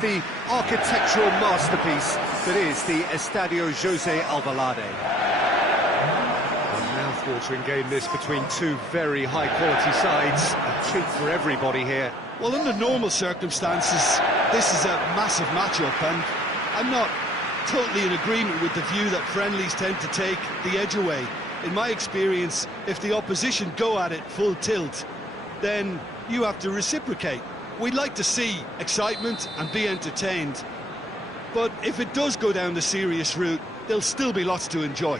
The architectural masterpiece that is the Estadio José Alvalade. A mouth-watering game this between two very high-quality sides. A treat for everybody here. Well, under normal circumstances, this is a massive match-up, and I'm not totally in agreement with the view that friendlies tend to take the edge away. In my experience, if the opposition go at it full tilt, then you have to reciprocate. We'd like to see excitement and be entertained, but if it does go down the serious route, there'll still be lots to enjoy.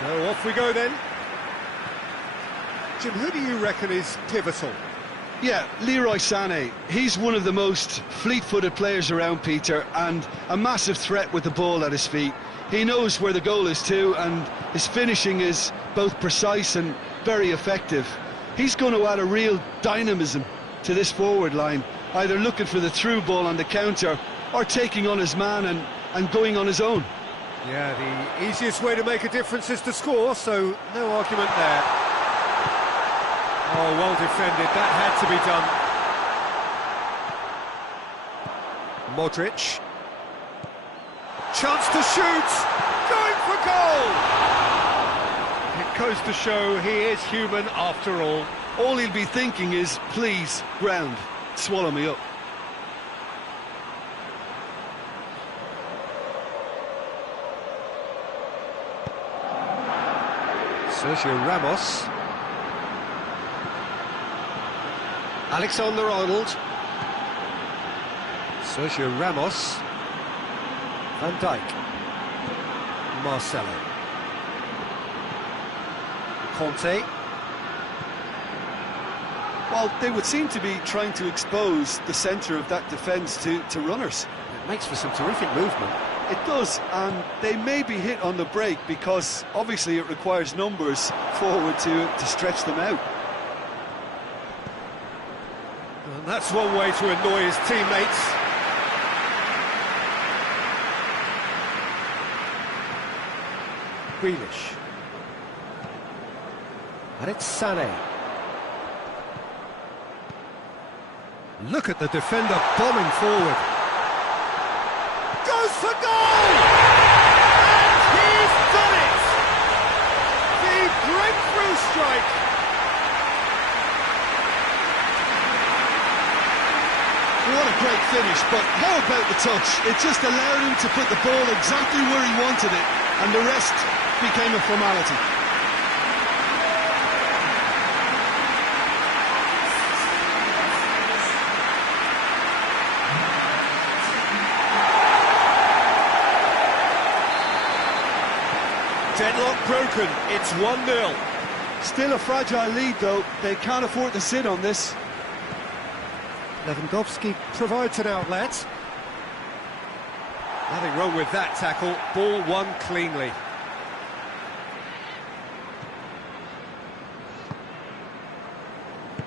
So off we go then. Jim, who do you reckon is pivotal? Yeah, Leroy Sané. He's one of the most fleet-footed players around, Peter, and a massive threat with the ball at his feet. He knows where the goal is too, and his finishing is both precise and very effective. He's going to add a real dynamism to this forward line, either looking for the through ball on the counter or taking on his man and going on his own. Yeah, the easiest way to make a difference is to score, so no argument there. Oh, well defended, that had to be done. Modric. Chance to shoot! Going for goal! It goes to show he is human after all. All he'll be thinking is, please, ground, swallow me up. Sergio Ramos. Alexander-Arnold. Sergio Ramos. Van Dijk. Marcelo. Conte. Well, they would seem to be trying to expose the centre of that defence to runners. It makes for some terrific movement. It does, and they may be hit on the break because obviously it requires numbers forward to stretch them out. And that's one way to annoy his teammates. Grealish. And it's Sané. Look at the defender bombing forward. Goes for goal! And he's done it! The breakthrough strike! What a great finish, but how about the touch? It just allowed him to put the ball exactly where he wanted it, and the rest became a formality. Deadlock broken, it's 1-0. Still a fragile lead though, they can't afford to sit on this. Lewandowski provides an outlet. Nothing wrong with that tackle, ball won cleanly.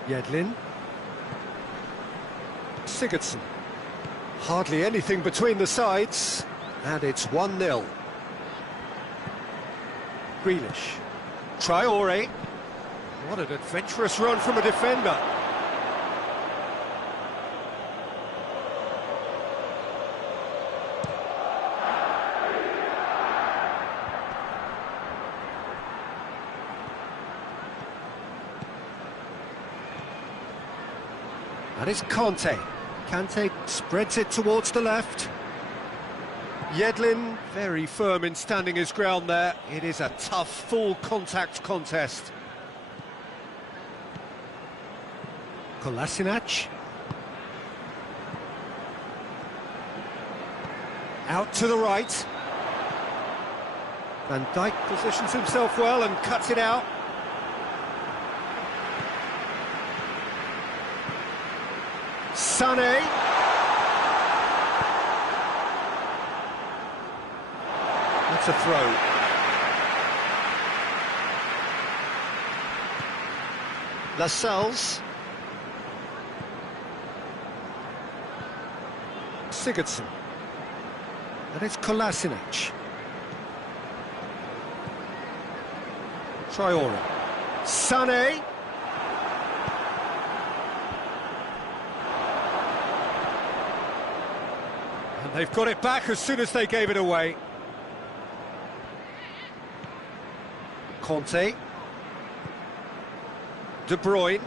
Yedlin. Sigurdsson. Hardly anything between the sides, and it's 1-0. Grealish. Traore. What an adventurous run from a defender. And it's Conte. Kante spreads it towards the left. Yedlin, very firm in standing his ground there. It is a tough, full-contact contest. Kolasinac. Out to the right. Van Dijk positions himself well and cuts it out. Sané. That's a throw. Lascelles. Sigurdsson. And it's Kolasinac. Traore. Sané. And they've got it back as soon as they gave it away. Conte. De Bruyne.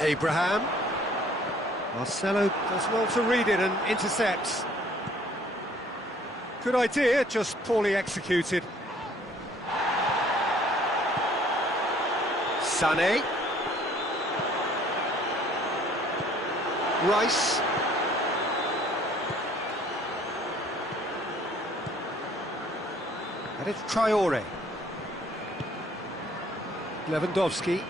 Abraham. Marcelo does well to read it and intercepts. Good idea, just poorly executed. Sané. Rice. And it's Traore. Lewandowski.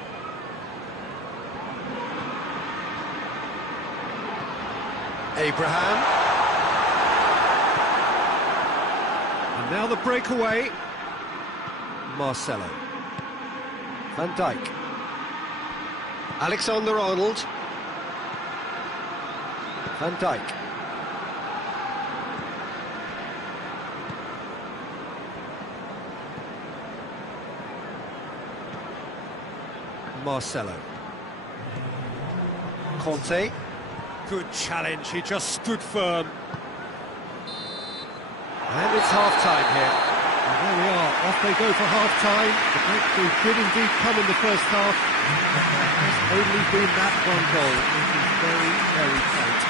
Abraham. And now the breakaway. Marcelo. Van Dijk. Alexander-Arnold. Van Dijk. Marcelo. Conte. Good challenge, he just stood firm. And it's half-time here. And there we are, off they go for half-time. The breakthrough did indeed come in the first half. There has only been that one goal. It is very, very tight.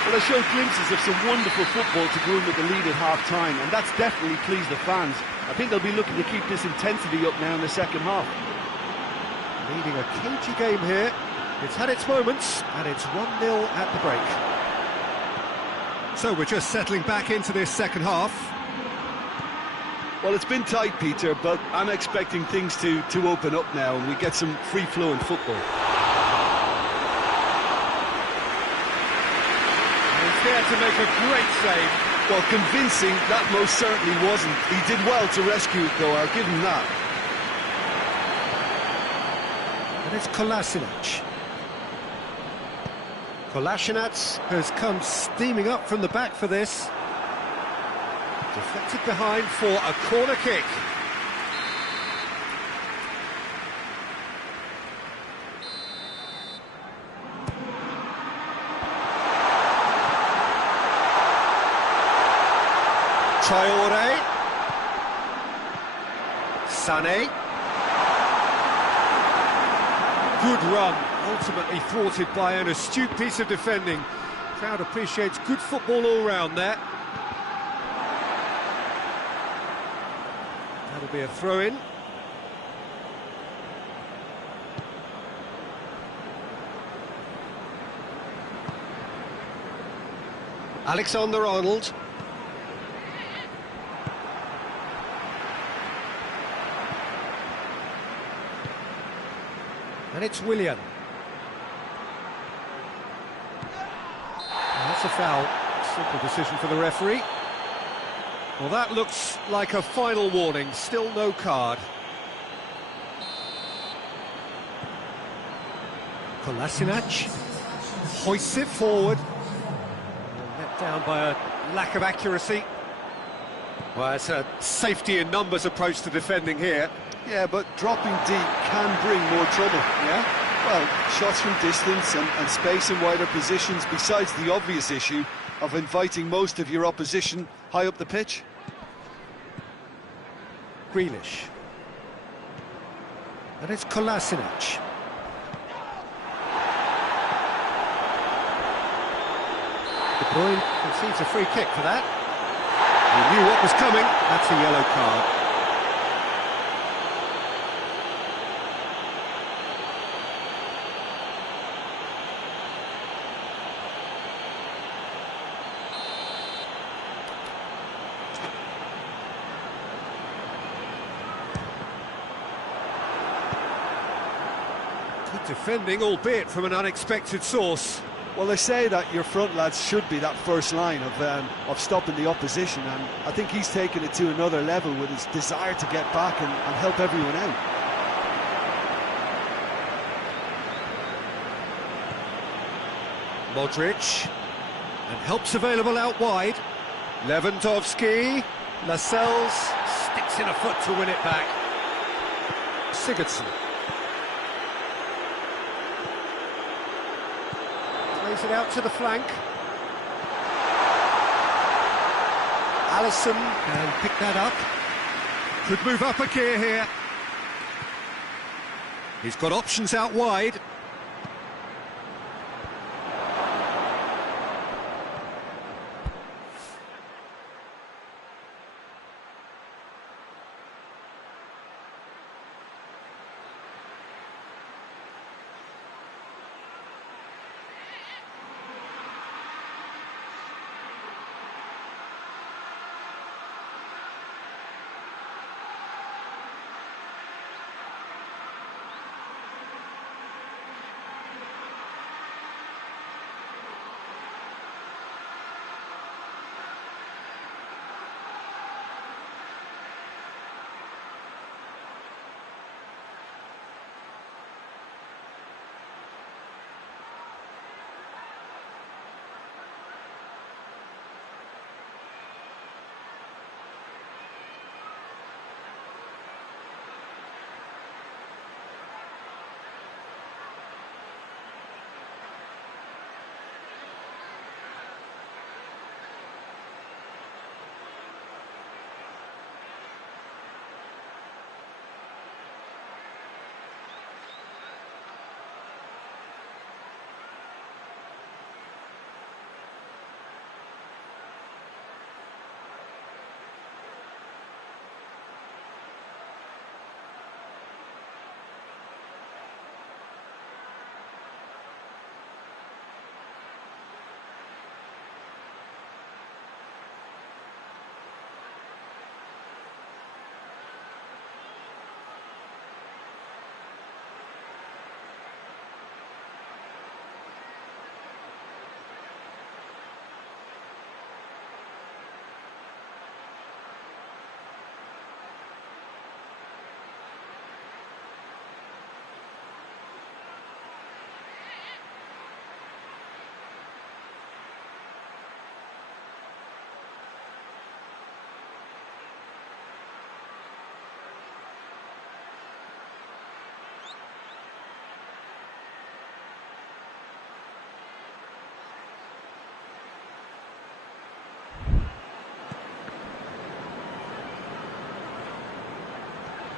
Well, they showed glimpses of some wonderful football to go in with the lead at half-time, and that's definitely pleased the fans. I think they'll be looking to keep this intensity up now in the second half. Leading a cagey game here. It's had its moments, and it's 1-0 at the break. So we're just settling back into this second half. Well, it's been tight, Peter, but I'm expecting things to open up now and we get some free-flowing football. And he's there to make a great save. Well, convincing, that most certainly wasn't. He did well to rescue it, though, I'll give him that. And it's Kolasinac. Kolasinac has come steaming up from the back for this. Deflected behind for a corner kick. Traore. Sané. Good run, ultimately thwarted by an astute piece of defending. Crowd appreciates good football all round there. That'll be a throw-in. Alexander-Arnold. And it's Willian. That's a foul. Simple decision for the referee. Well, that looks like a final warning. Still no card. Kolasinac hoists it forward. Let down by a lack of accuracy. Well, it's a safety in numbers approach to defending here. Yeah, but dropping deep can bring more trouble. Yeah? Well, shots from distance and space in wider positions, besides the obvious issue of inviting most of your opposition high up the pitch. Grealish. And it's Kolasinac. De Bruyne concedes a free kick for that. He knew what was coming. That's a yellow card. Good defending, albeit from an unexpected source. Well, they say that your front lads should be that first line of stopping the opposition, and I think he's taken it to another level with his desire to get back and help everyone out. Modric, and help's available out wide. Lewandowski, Lascelles sticks in a foot to win it back. Sigurdsson plays it out to the flank. Alisson can pick that up. Could move up a gear here. He's got options out wide.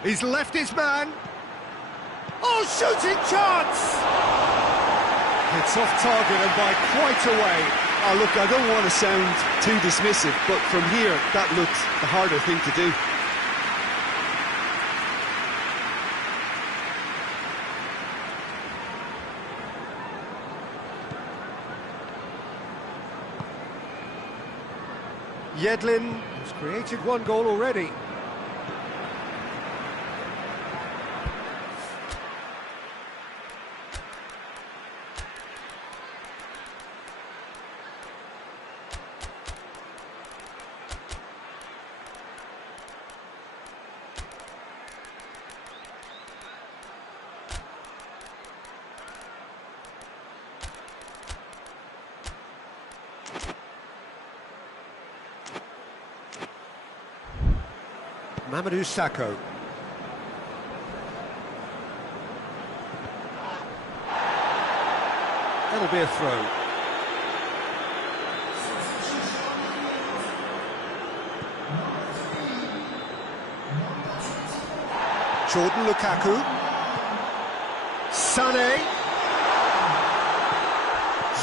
He's left his man. Oh, shooting chance! It's off target and by quite a way. Oh, look, I don't want to sound too dismissive, but from here, that looked the harder thing to do. Yedlin has created one goal already. Mamadou Sakho. That'll be a throw. Jordan Lukaku. Sané.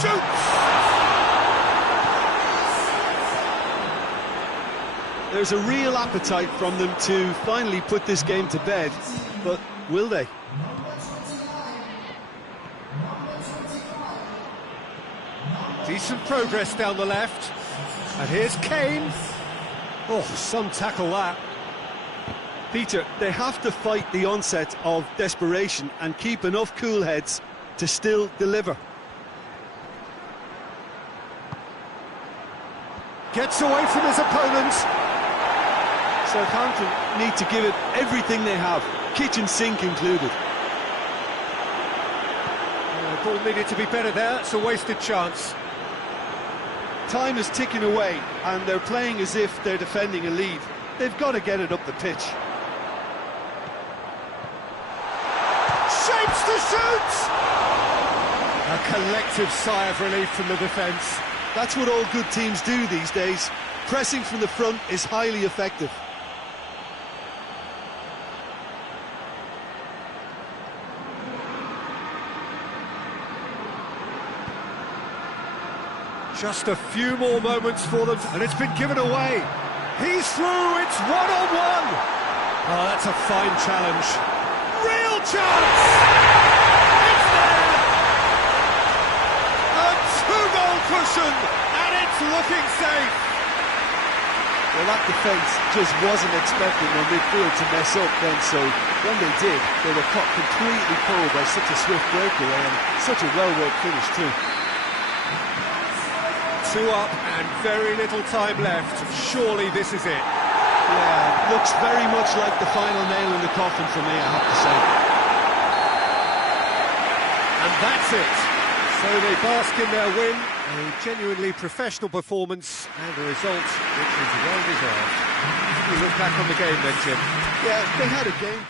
Shoots! There's a real appetite from them to finally put this game to bed, but will they? Decent progress down the left. And here's Kane. Oh, some tackle that. Peter, they have to fight the onset of desperation and keep enough cool heads to still deliver. Gets away from his opponents. Southampton need to give it everything they have, kitchen sink included. Ball needed to be better there, it's a wasted chance. Time is ticking away, and they're playing as if they're defending a lead. They've got to get it up the pitch. Shapes to shoot! A collective sigh of relief from the defence. That's what all good teams do these days. Pressing from the front is highly effective. Just a few more moments for them, and it's been given away. He's through, it's one-on-one. Oh, that's a fine challenge. Real chance! It's there! A two-goal cushion, and it's looking safe. Well, that defence just wasn't expecting their midfield to mess up then, so when they did, they were caught completely cold by such a swift breakaway and such a well-worked finish too. 2 up and very little time left. Surely this is it. Yeah, looks very much like the final nail in the coffin for me, I have to say. And that's it. So they bask in their win, a genuinely professional performance and a result which is well deserved. You look back on the game then, Jim. Yeah, they had a game.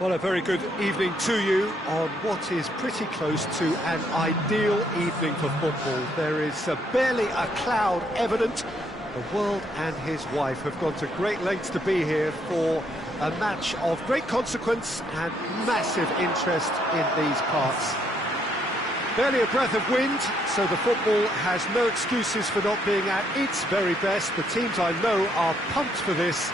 Well, a very good evening to you on what is pretty close to an ideal evening for football. There is barely a cloud evident. The world and his wife have gone to great lengths to be here for a match of great consequence and massive interest in these parts. Barely a breath of wind, so the football has no excuses for not being at its very best. The teams I know are pumped for this.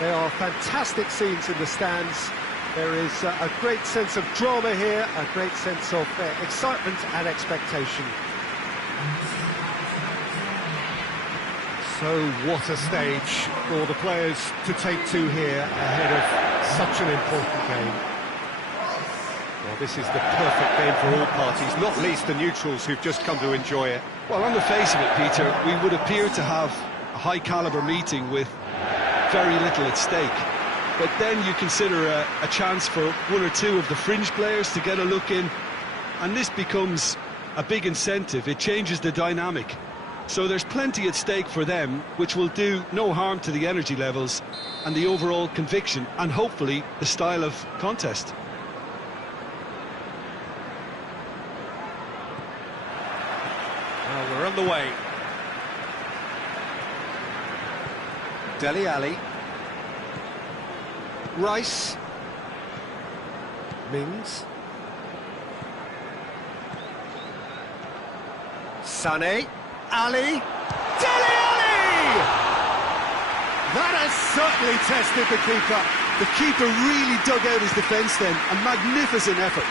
There are fantastic scenes in the stands. There is a great sense of drama here, a great sense of excitement and expectation. So what a stage for the players to take to here ahead of such an important game. Well, this is the perfect game for all parties, not least the neutrals who've just come to enjoy it. Well, on the face of it, Peter, we would appear to have a high-caliber meeting with very little at stake. But then you consider a chance for one or two of the fringe players to get a look in, and this becomes a big incentive. It changes the dynamic. So there's plenty at stake for them, which will do no harm to the energy levels and the overall conviction, and hopefully the style of contest. Well, we're on the way. Dele Alli. Rice. Mings. Sané. Ali. Dele Alli! That has certainly tested the keeper. The keeper really dug out his defence then. A magnificent effort.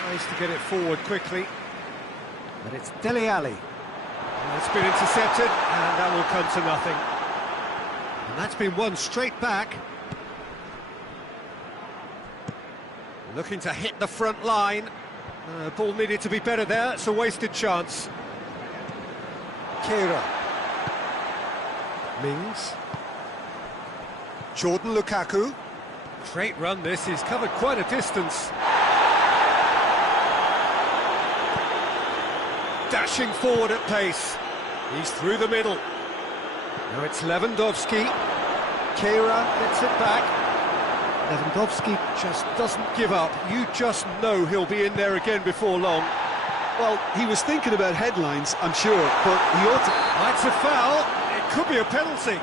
Tries to get it forward quickly. But it's Dele Alli. It's been intercepted, and that will come to nothing. And that's been won straight back. Looking to hit the front line. Ball needed to be better there, it's a wasted chance. Kehrer. Mings. Jordan Lukaku. Great run this, he's covered quite a distance. Dashing forward at pace. He's through the middle. Now it's Lewandowski. Kehrer gets it back. Lewandowski just doesn't give up. You just know he'll be in there again before long. Well, he was thinking about headlines, I'm sure, but he ought to... That's a foul. It could be a penalty.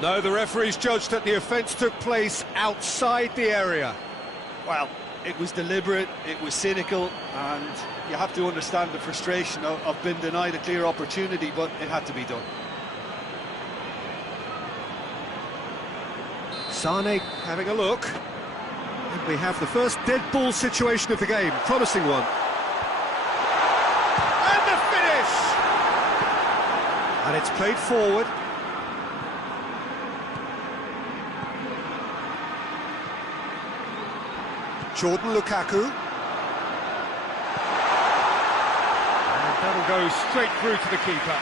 No, the referee's judged that the offence took place outside the area. Well, it was deliberate, it was cynical, and you have to understand the frustration of being denied a clear opportunity, but it had to be done. Sané having a look. And we have the first dead ball situation of the game. Promising one. And the finish! And it's played forward. Jordan Lukaku. And that'll go straight through to the keeper.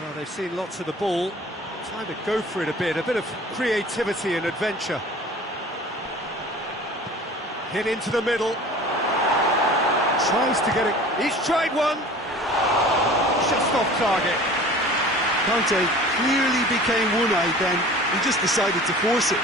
Well, they've seen lots of the ball. Time to go for it a bit of creativity and adventure. Hit into the middle. Tries to get it. He's tried one. Just off target. Conte clearly became one-eyed then. He just decided to force it.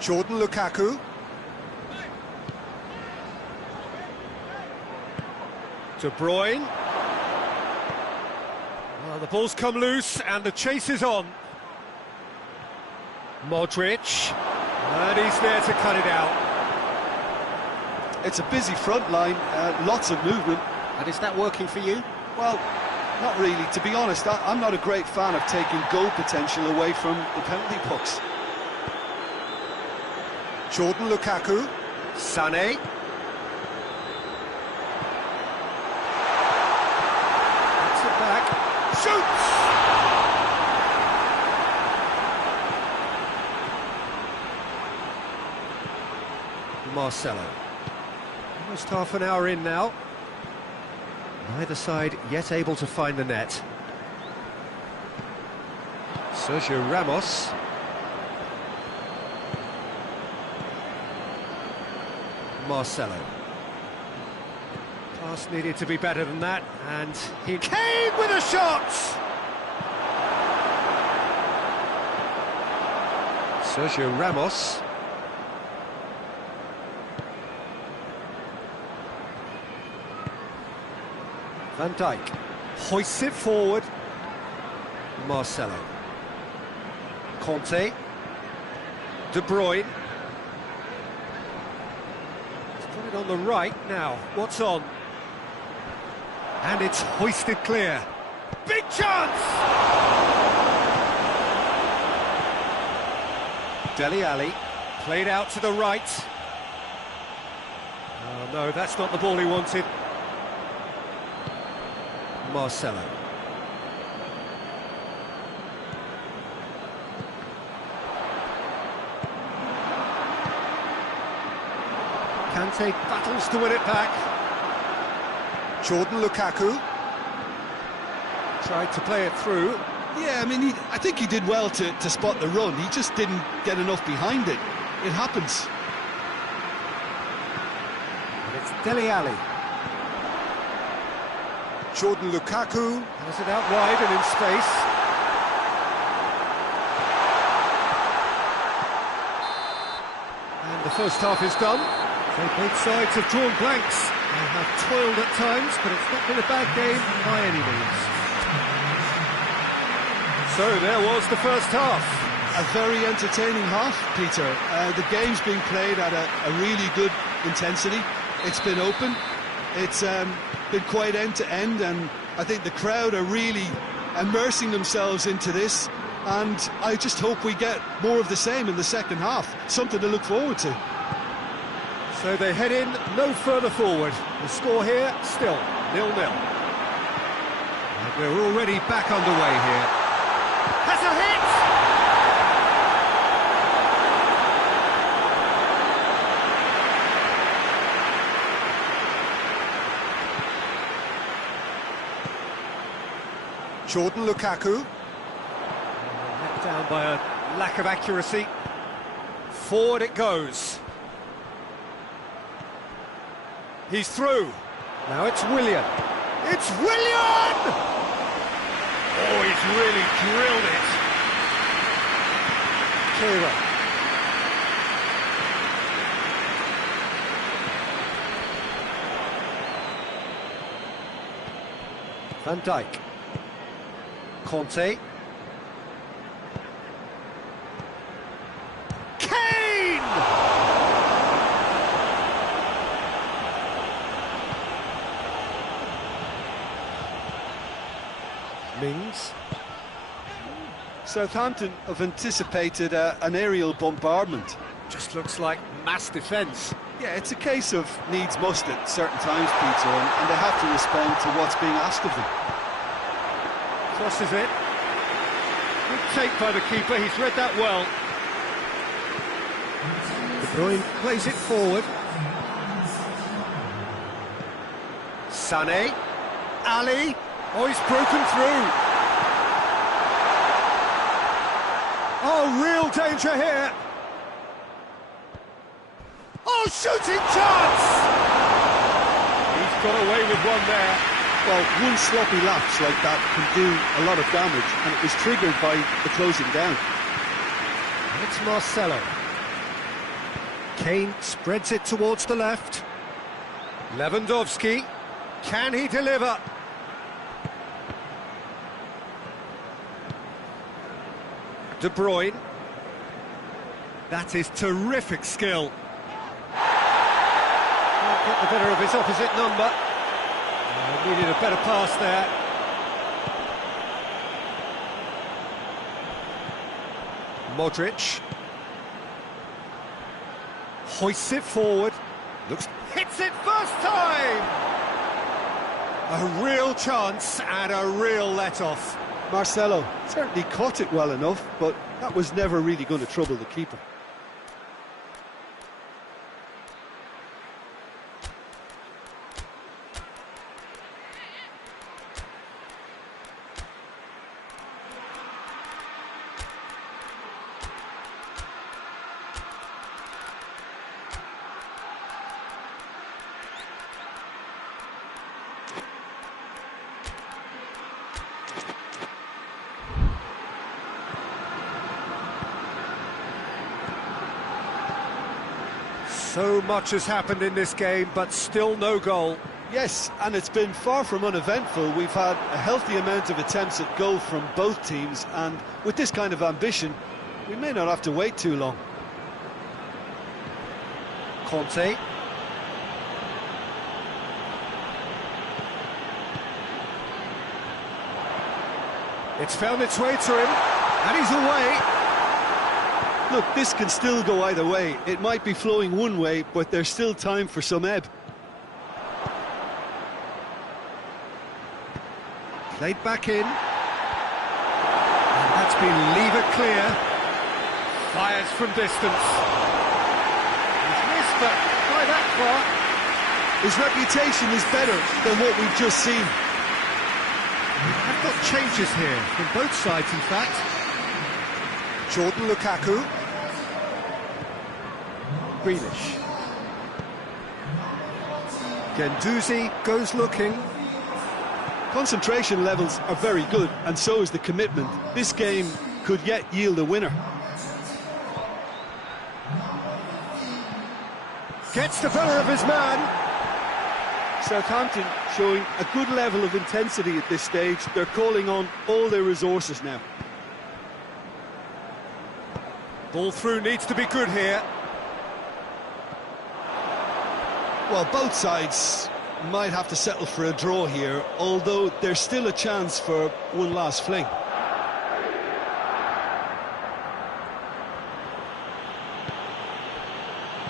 Jordan Lukaku. De Bruyne. Well, the ball's come loose and the chase is on. Modric. And he's there to cut it out. It's a busy front line, lots of movement. And is that working for you? Well, not really. To be honest, I'm not a great fan of taking goal potential away from the penalty box. Jordan Lukaku. Sané. Gets it back. Shoots! Marcelo. Almost half an hour in now. Neither side yet able to find the net. Sergio Ramos. Marcelo. Pass needed to be better than that, and he came with a shot! Sergio Ramos. Van Dijk hoists it forward. Marcelo. Conte. De Bruyne. He's got it on the right now. What's on? And it's hoisted clear. Big chance! Dele Alli, played out to the right. Oh no, that's not the ball he wanted. Marcelo. Kante battles to win it back. Jordan Lukaku tried to play it through. Yeah, I mean, I think he did well to spot the run. He just didn't get enough behind it. It happens. And it's Dele Alli. Jordan Lukaku has it out wide and in space. And the first half is done. So both sides have drawn blanks. They have toiled at times, but it's not been a bad game by any means. So there was the first half. A very entertaining half, Peter. The game's being played at a really good intensity. It's been open. It's been quite end-to-end, and I think the crowd are really immersing themselves into this, and I just hope we get more of the same in the second half. Something to look forward to. So they head in no further forward. The score here, still 0-0. And we're already back underway here. Has a hit! Jordan Lukaku. Let down by a lack of accuracy. Forward it goes. He's through. Now it's Willian. It's Willian! Oh, he's really drilled it. Kira. Van Dijk. Conte. Kane! Mings. Southampton have anticipated an aerial bombardment. Just looks like mass defence. Yeah, it's a case of needs must at certain times, Peter, and they have to respond to what's being asked of them. Crosses it. Good take by the keeper, he's read that well. De Bruyne plays it forward. Sané. Ali. Oh, he's broken through. Oh, real danger here. Oh, shooting chance! He's got away with one there. Well, one sloppy lapse like that can do a lot of damage, and it was triggered by the closing down. It's Marcelo. Kane spreads it towards the left. Lewandowski. Can he deliver? De Bruyne. That is terrific skill. Can't get the better of his opposite number. Needed a better pass there. Modric. Hoists it forward. Hits it first time! A real chance and a real let-off. Marcelo certainly caught it well enough, but that was never really going to trouble the keeper. So much has happened in this game, but still no goal. Yes, and it's been far from uneventful. We've had a healthy amount of attempts at goal from both teams, and with this kind of ambition, we may not have to wait too long. Conte. It's found its way to him, and he's away. Look, this can still go either way. It might be flowing one way, but there's still time for some ebb. Played back in. And that's been lever clear. Fires from distance. He's missed, but by that far. His reputation is better than what we've just seen. I've got changes here, from both sides in fact. Jordan Lukaku. Grealish. Guendouzi goes looking. Concentration levels are very good, and so is the commitment. This game could yet yield a winner. Gets the better of his man. Southampton showing a good level of intensity at this stage. They're calling on all their resources now. Ball through needs to be good here. Well, both sides might have to settle for a draw here, although there's still a chance for one last fling.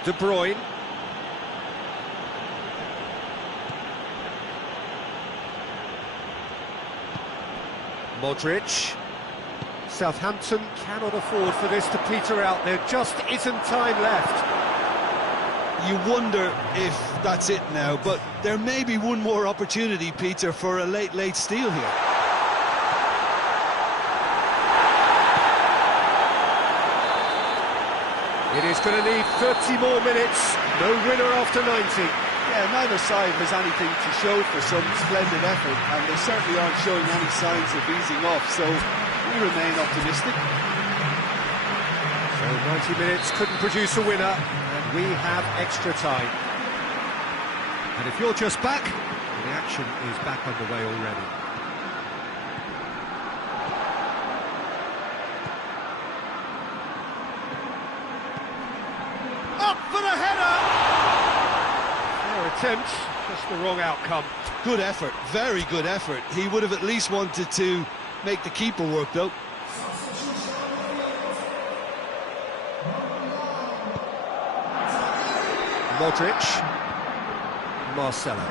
De Bruyne. Modric. Southampton cannot afford for this to peter out. There just isn't time left. You wonder if that's it now, but there may be one more opportunity, Peter, for a late steal here. It is going to need 30 more minutes. No winner after 90. Yeah, neither side has anything to show for some splendid effort, and they certainly aren't showing any signs of easing off, so we remain optimistic. So 90 minutes couldn't produce a winner, and we have extra time. And if you're just back, the action is back underway already. Up for the header! Fair attempt, just the wrong outcome. Good effort, very good effort. He would have at least wanted to make the keeper work, though. Modric. Marcelo.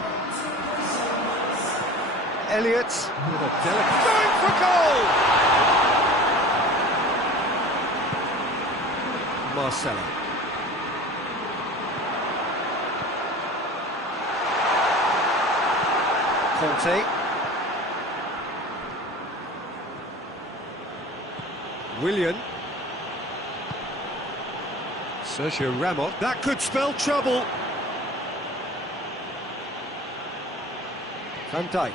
Elliott with a delicate... Going for goal! Marcelo. Conte. Willian. Sergio Ramos. That could spell trouble. Van Dijk.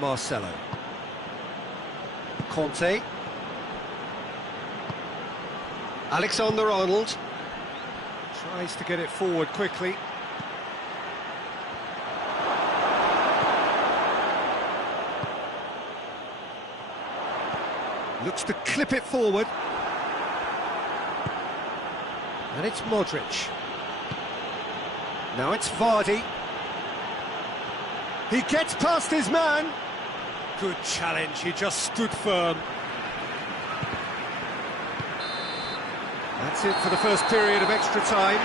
Marcelo. Conte. Alexander-Arnold. Tries to get it forward quickly. Looks to clip it forward. And it's Modric. Now it's Vardy. He gets past his man. Good challenge, he just stood firm. That's it for the first period of extra time.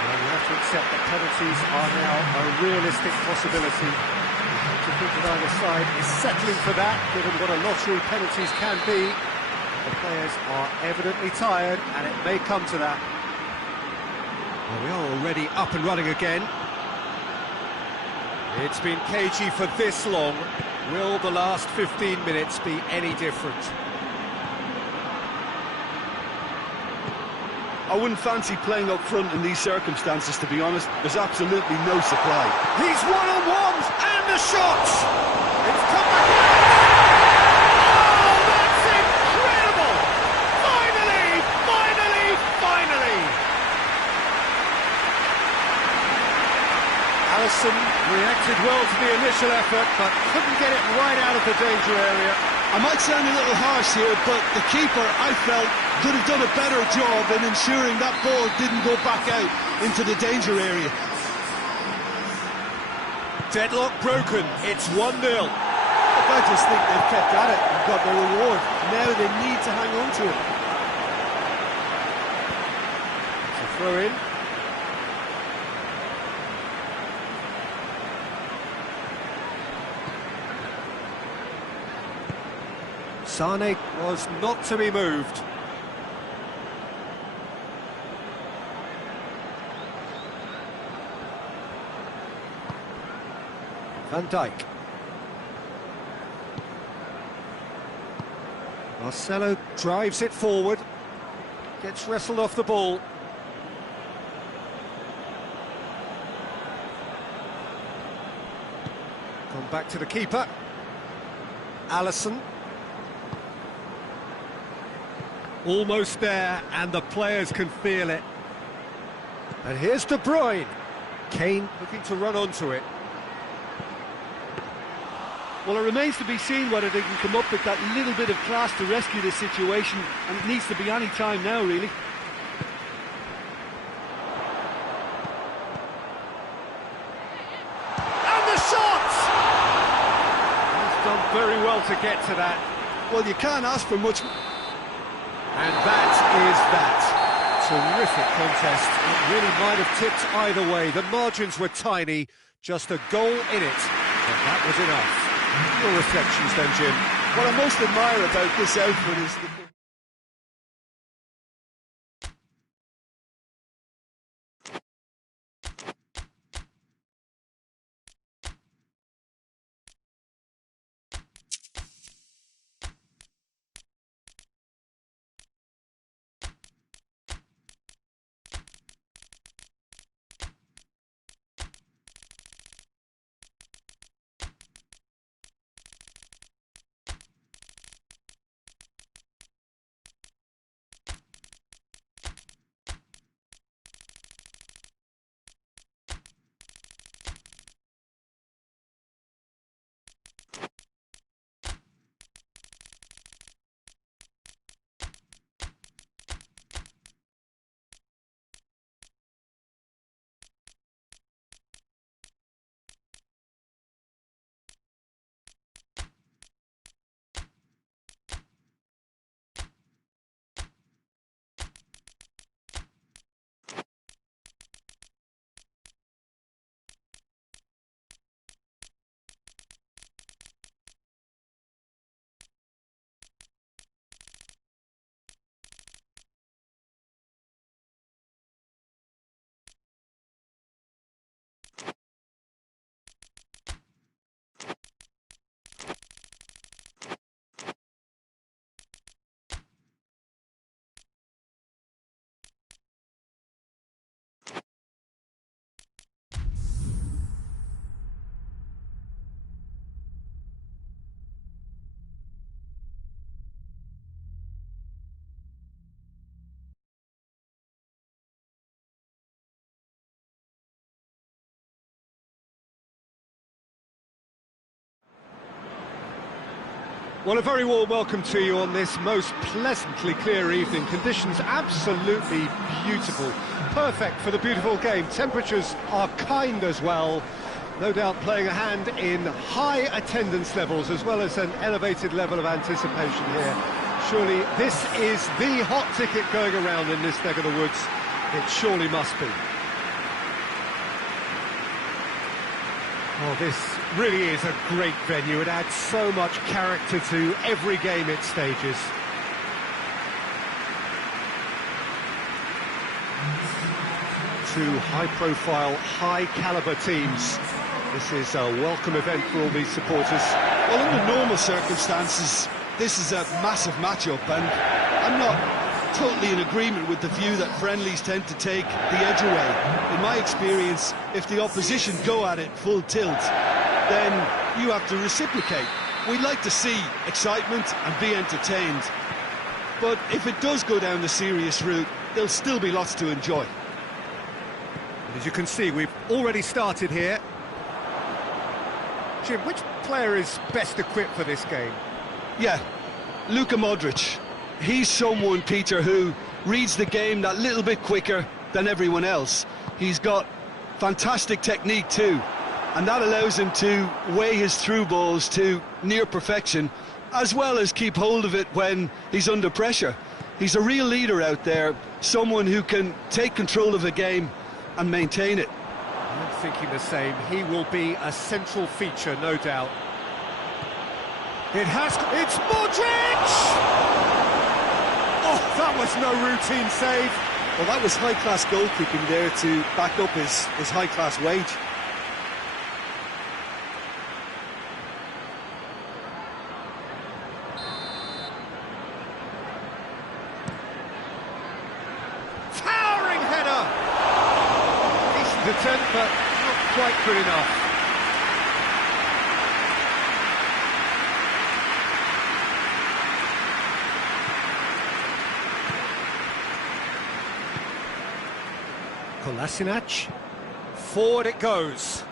Well, you have to accept that penalties are now a realistic possibility. To think that either side is settling for that, given what a lottery penalties can be. The players are evidently tired, and it may come to that. Well, we are already up and running again. It's been cagey for this long. Will the last 15 minutes be any different? I wouldn't fancy playing up front in these circumstances, to be honest. There's absolutely no supply. He's one-on-one, and the shot! It's come back in! Oh, that's incredible! Finally! Alisson reacted well to the initial effort, but couldn't get it right out of the danger area. I might sound a little harsh here, but the keeper, I felt, could have done a better job in ensuring that ball didn't go back out into the danger area. Deadlock broken, it's 1-0. Look, I just think they've kept at it and got their reward. Now they need to hang on to it. It's a throw in. Sane was not to be moved. Van Dijk. Marcelo drives it forward, gets wrestled off the ball. Gone back to the keeper. Alisson. Almost there, and the players can feel it. And here's De Bruyne. Kane looking to run onto it. Well, it remains to be seen whether they can come up with that little bit of class to rescue this situation, and it needs to be any time now, really. And the shot! He's done very well to get to that. Well, you can't ask for much. And that is that. Terrific contest. It really might have tipped either way. The margins were tiny, just a goal in it, and that was enough. Your reflections then, Jim? What I most admire about this outfit is the... Well, a very warm welcome to you on this most pleasantly clear evening. Conditions absolutely beautiful. Perfect for the beautiful game. Temperatures are kind as well. No doubt playing a hand in high attendance levels as well as an elevated level of anticipation here. Surely this is the hot ticket going around in this neck of the woods. It surely must be. Oh, this really is a great venue. It adds so much character to every game it stages. Two high-profile, high-caliber teams. This is a welcome event for all these supporters. Well, under normal circumstances, this is a massive match-up, and I'm not totally in agreement with the view that friendlies tend to take the edge away. In my experience, if the opposition go at it full tilt, then you have to reciprocate. We'd like to see excitement and be entertained, but if it does go down the serious route, there'll still be lots to enjoy. As you can see, we've already started here. Jim, which player is best equipped for this game? Yeah, Luka Modric. He's someone, Peter, who reads the game that little bit quicker than everyone else. He's got fantastic technique too. and that allows him to weigh his through balls to near perfection, as well as keep hold of it when he's under pressure. He's a real leader out there, someone who can take control of a game and maintain it. I'm thinking the same. He will be a central feature, no doubt. It's Modric! Oh, that was no routine save. Well, that was high-class goalkeeping there to back up his high-class wage. Towering header! Decent attempt, but not quite good enough. Kolasinac, forward it goes,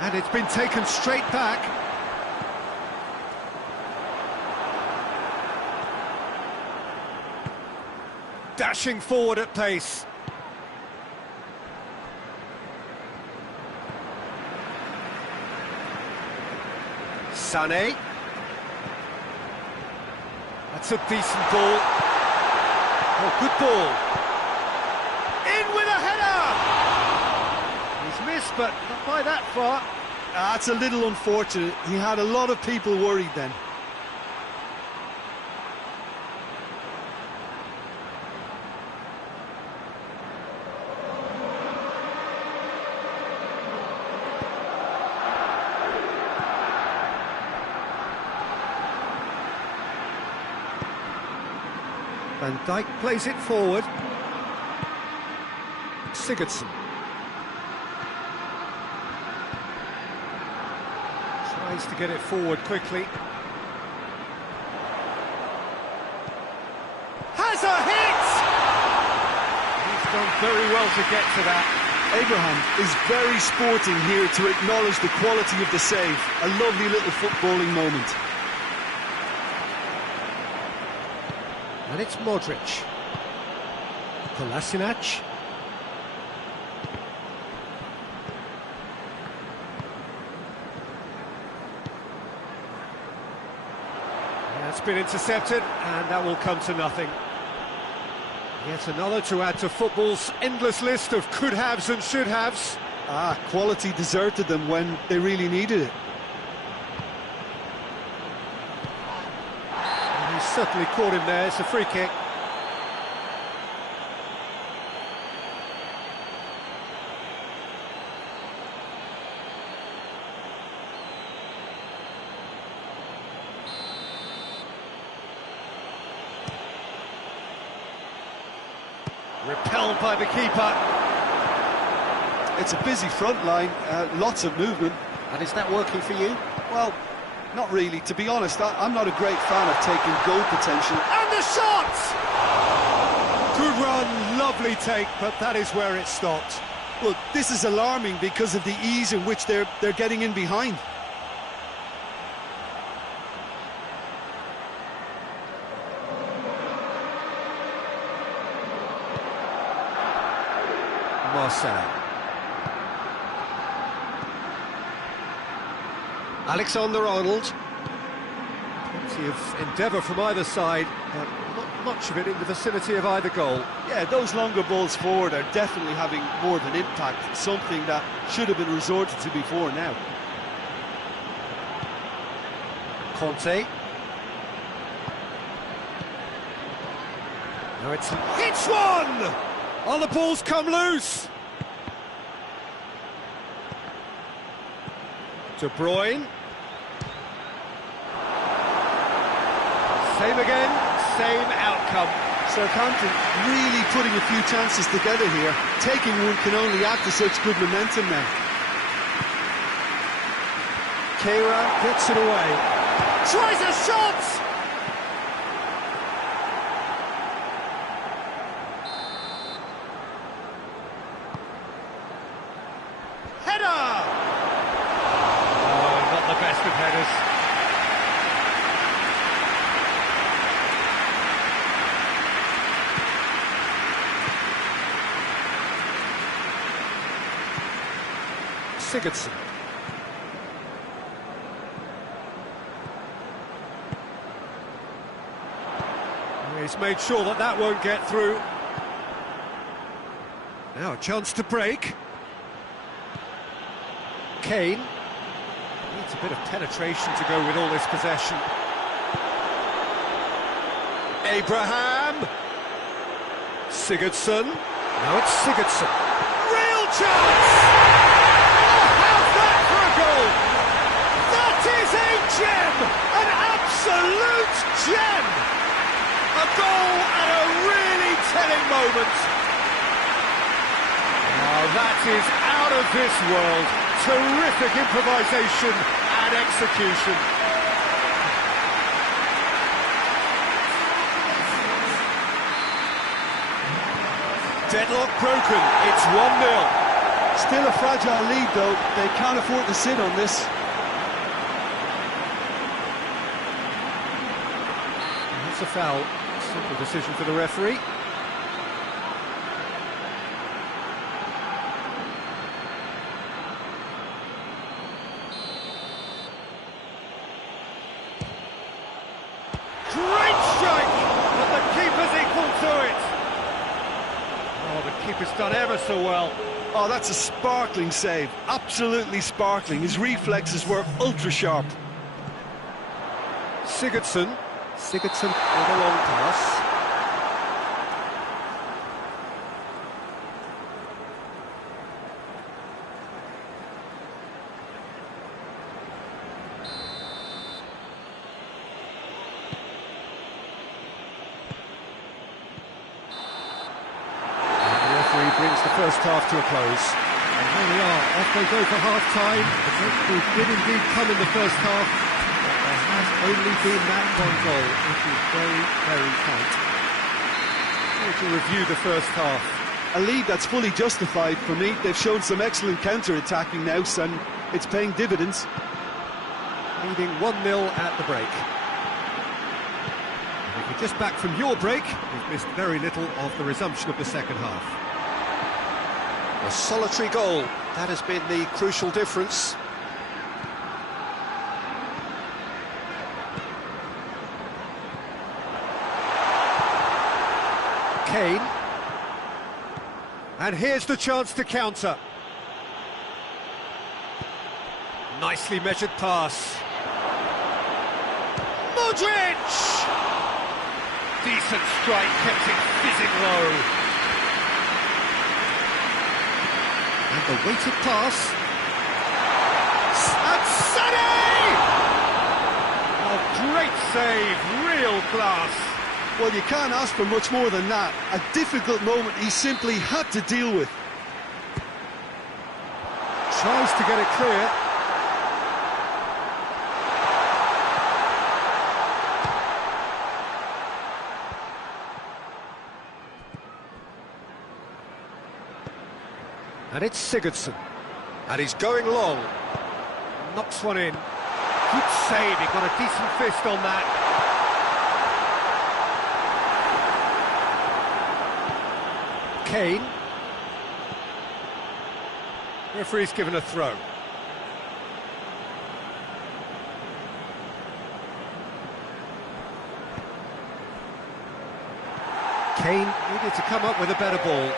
and it's been taken straight back. Dashing forward at pace. Sané. That's a decent ball. Oh, good ball. In with a header! He's missed, but not by that far. That's a little unfortunate. He had a lot of people worried then. Van Dijk plays it forward. Sigurdsson. Tries to get it forward quickly. Has a hit! He's done very well to get to that. Abraham is very sporting here to acknowledge the quality of the save. A lovely little footballing moment. And it's Modric. Kolasinac. That's been intercepted, and that will come to nothing. Yet another to add to football's endless list of could-haves and should-haves. Quality deserted them when they really needed it. And he's certainly caught him there. It's a free kick. Repelled by the keeper. It's a busy front line, lots of movement. And is that working for you? Well, not really. To be honest, I'm not a great fan of taking goal potential. And the shot! Good run, lovely take, but that is where it stopped. Look, this is alarming because of the ease in which they're getting in behind. Marcel. Alexander-Arnold. Plenty of endeavour from either side, but not much of it in the vicinity of either goal. Yeah, those longer balls forward are definitely having more of an impact, something that should have been resorted to before now. Conte. Now it's one! Oh, the ball's come loose! De Bruyne. Same again, same outcome. Southampton really putting a few chances together here. Taking one can only add to such good momentum now. Keira gets it away. Tries a shot! Header! Oh, not the best of headers. Sigurdsson. He's made sure that that won't get through. Now a chance to break. Kane. Needs a bit of penetration to go with all this possession. Abraham. Sigurdsson. Now it's Sigurdsson. Real chance! Oh, how's that for a goal? That is a gem! An absolute gem! A goal at a really telling moment. Now that is out of this world. Terrific improvisation and execution. Deadlock broken, it's 1-0. Still a fragile lead though, they can't afford to sit on this. That's a foul. Simple decision for the referee. Great strike! But the keeper's equal to it! Oh, the keeper's done ever so well. Oh, that's a sparkling save, absolutely sparkling. His reflexes were ultra sharp. Sigurdsson. Sigurdsson with a long pass. Brings the first half to a close. And here we are, off they go for half-time. The breakthrough did indeed come in the first half, but there has only been that one goal, which is very, very tight. To review the first half. A lead that's fully justified for me. They've shown some excellent counter-attacking now, and it's paying dividends. Leading 1-0 at the break. And if you're just back from your break, you've missed very little of the resumption of the second half. A solitary goal, that has been the crucial difference. Kane. And here's the chance to counter. Nicely measured pass. Modric! Decent strike, kept it fizzing low. And the weighted pass. And Sané! A great save, real class. Well, you can't ask for much more than that. A difficult moment he simply had to deal with. Tries to get it clear. And it's Sigurdsson. And he's going long. Knocks one in. Good save, he got a decent fist on that. Kane. Referee's given a throw. Kane needed to come up with a better ball.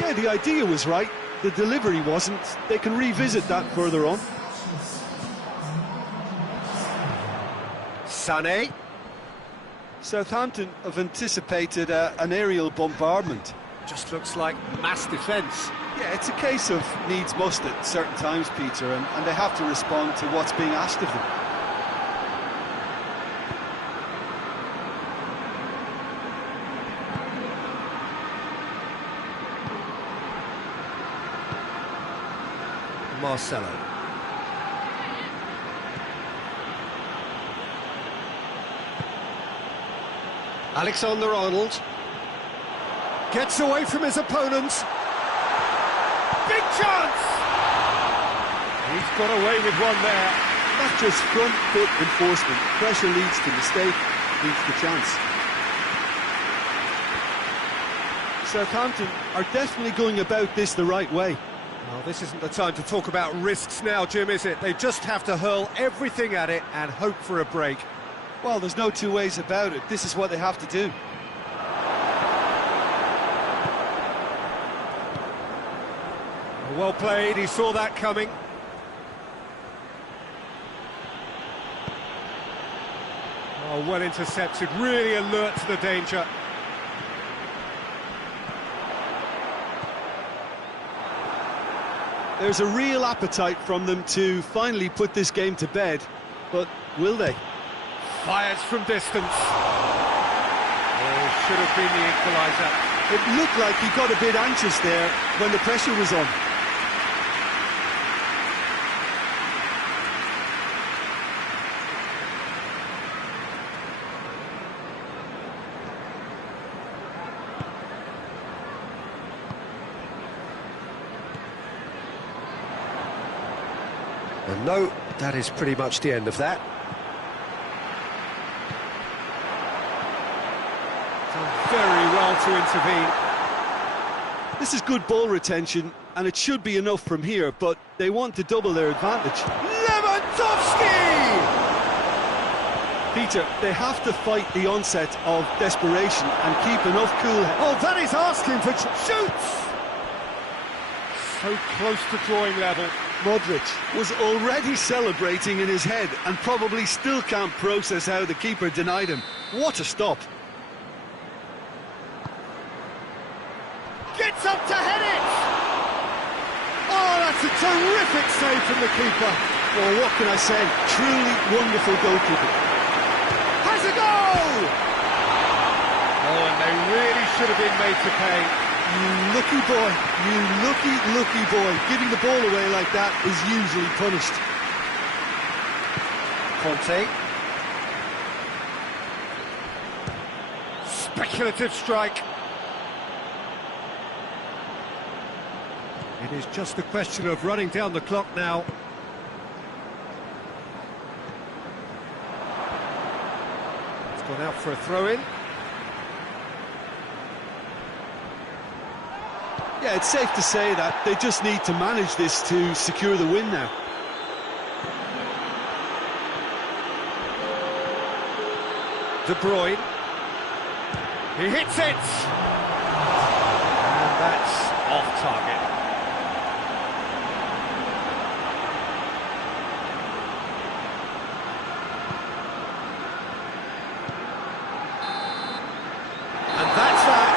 Yeah, the idea was right. The delivery wasn't. They can revisit that further on. Sané. Southampton have anticipated an aerial bombardment. Just looks like mass defence. Yeah, it's a case of needs must at certain times, Peter, and they have to respond to what's being asked of them. Marcelo. Alexander-Arnold gets away from his opponent. Big chance! He's got away with one there. Not just front foot enforcement. Pressure leads to mistake, leads to chance. Southampton are definitely going about this the right way. Well, this isn't the time to talk about risks now, Jim, is it? They just have to hurl everything at it and hope for a break. Well, there's no two ways about it. This is what they have to do. Well played, he saw that coming. Oh, well intercepted, really alert to the danger. There's a real appetite from them to finally put this game to bed, but will they? Fires from distance. Oh, should have been the equaliser. It looked like he got a bit anxious there when the pressure was on. And no, that is pretty much the end of that. Done very well to intervene. This is good ball retention, and it should be enough from here, but they want to double their advantage. Lewandowski! Peter, they have to fight the onset of desperation and keep enough cool head. Oh, that is asking for... Shoots! So close to drawing level. Modric was already celebrating in his head and probably still can't process how the keeper denied him. What a stop. Gets up to head it! Oh, that's a terrific save from the keeper. Well, what can I say? Truly wonderful goalkeeping. Has a goal! Oh, and they really should have been made to pay. You lucky boy, you lucky boy. Giving the ball away like that is usually punished. Conte. Speculative strike. It is just a question of running down the clock now. It's gone out for a throw-in. Yeah, it's safe to say that they just need to manage this to secure the win now. De Bruyne. He hits it! And that's off target. And that's that.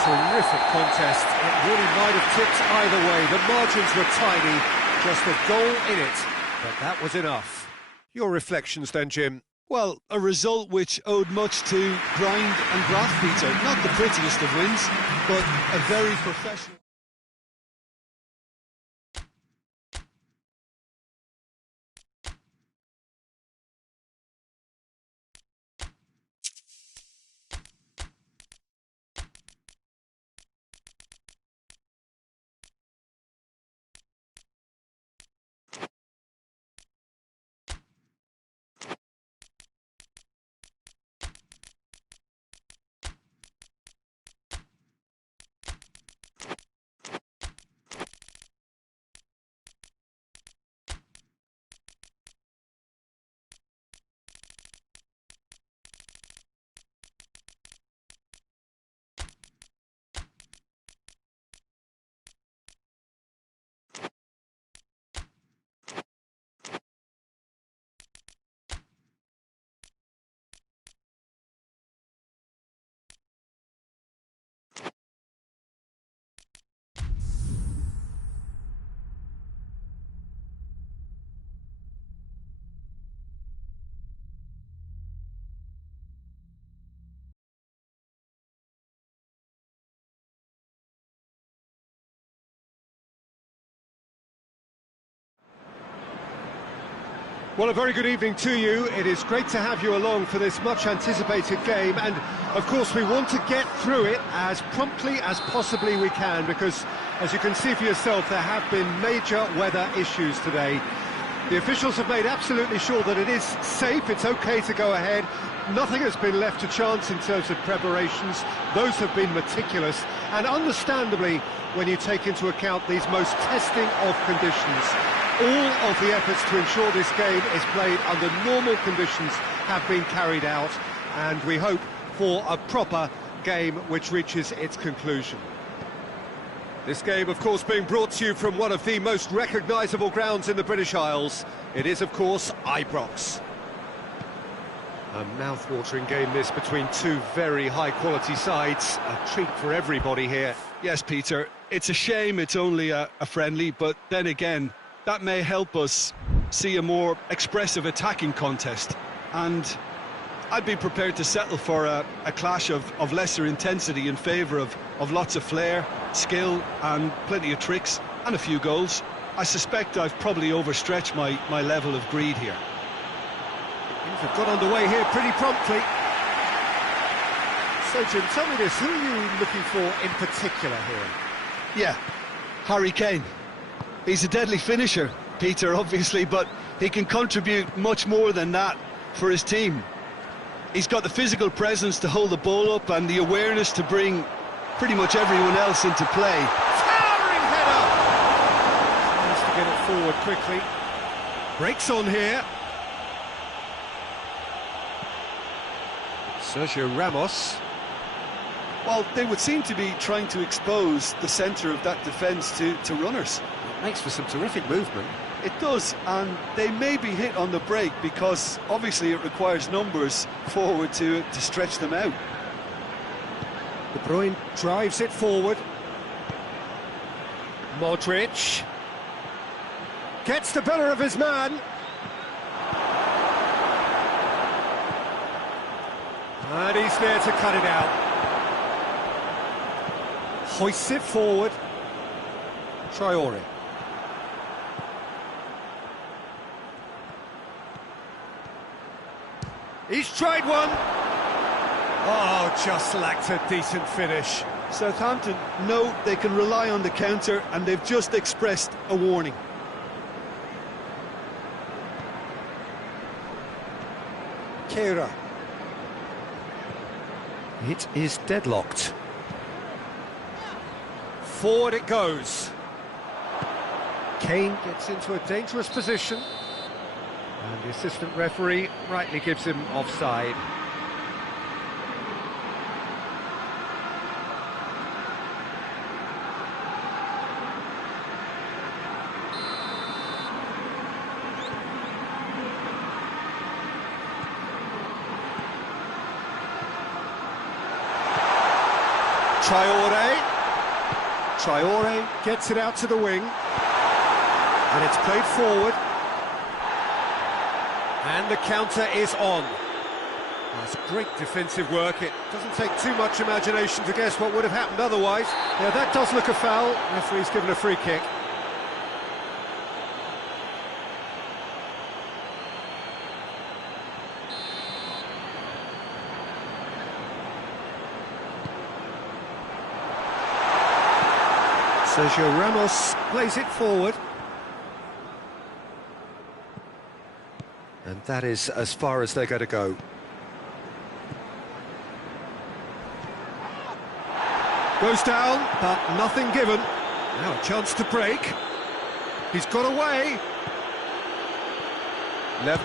Terrific contest. It really might have tipped either way. The margins were tiny, just a goal in it, but that was enough. Your reflections then, Jim? Well, a result which owed much to grind and graft, Peter. Not the prettiest of wins, but a very professional... Well, a very good evening to you. It is great to have you along for this much-anticipated game, and of course we want to get through it as promptly as possibly we can, because, as you can see for yourself, there have been major weather issues today. The officials have made absolutely sure that it is safe, it's okay to go ahead. Nothing has been left to chance in terms of preparations. Those have been meticulous, and understandably, when you take into account these most testing of conditions. All of the efforts to ensure this game is played under normal conditions have been carried out, and we hope for a proper game which reaches its conclusion. This game, of course, being brought to you from one of the most recognisable grounds in the British Isles. It is, of course, Ibrox. A mouth-watering game this between two very high-quality sides. A treat for everybody here. Yes, Peter, it's a shame it's only a friendly, but then again, that may help us see a more expressive attacking contest. And I'd be prepared to settle for a clash of lesser intensity in favour of lots of flair, skill and plenty of tricks and a few goals. I suspect I've probably overstretched my level of greed here. Things have got underway here pretty promptly. So, Jim, tell me this, who are you looking for in particular here? Yeah, Harry Kane. He's a deadly finisher, Peter, obviously, but he can contribute much more than that for his team. He's got the physical presence to hold the ball up and the awareness to bring pretty much everyone else into play. Towering header! Tries to get it forward quickly. Breaks on here. Sergio Ramos. Well, they would seem to be trying to expose the centre of that defence to runners. It makes for some terrific movement. It does, and they may be hit on the break because obviously it requires numbers forward to stretch them out. De Bruyne drives it forward. Modric gets the better of his man. And he's there to cut it out. Hoists it forward. Traore. He's tried one. Oh, just lacked a decent finish. Southampton know they can rely on the counter and they've just expressed a warning. Kehrer. It is deadlocked. Forward it goes. Kane gets into a dangerous position. And the assistant referee rightly gives him offside. Traore gets it out to the wing. And it's played forward. And the counter is on. That's great defensive work. It doesn't take too much imagination to guess what would have happened otherwise. Yeah, that does look a foul. Referee's given a free kick. Sergio Ramos plays it forward. And that is as far as they're going to go. Goes down, but nothing given. Now a chance to break. He's got away.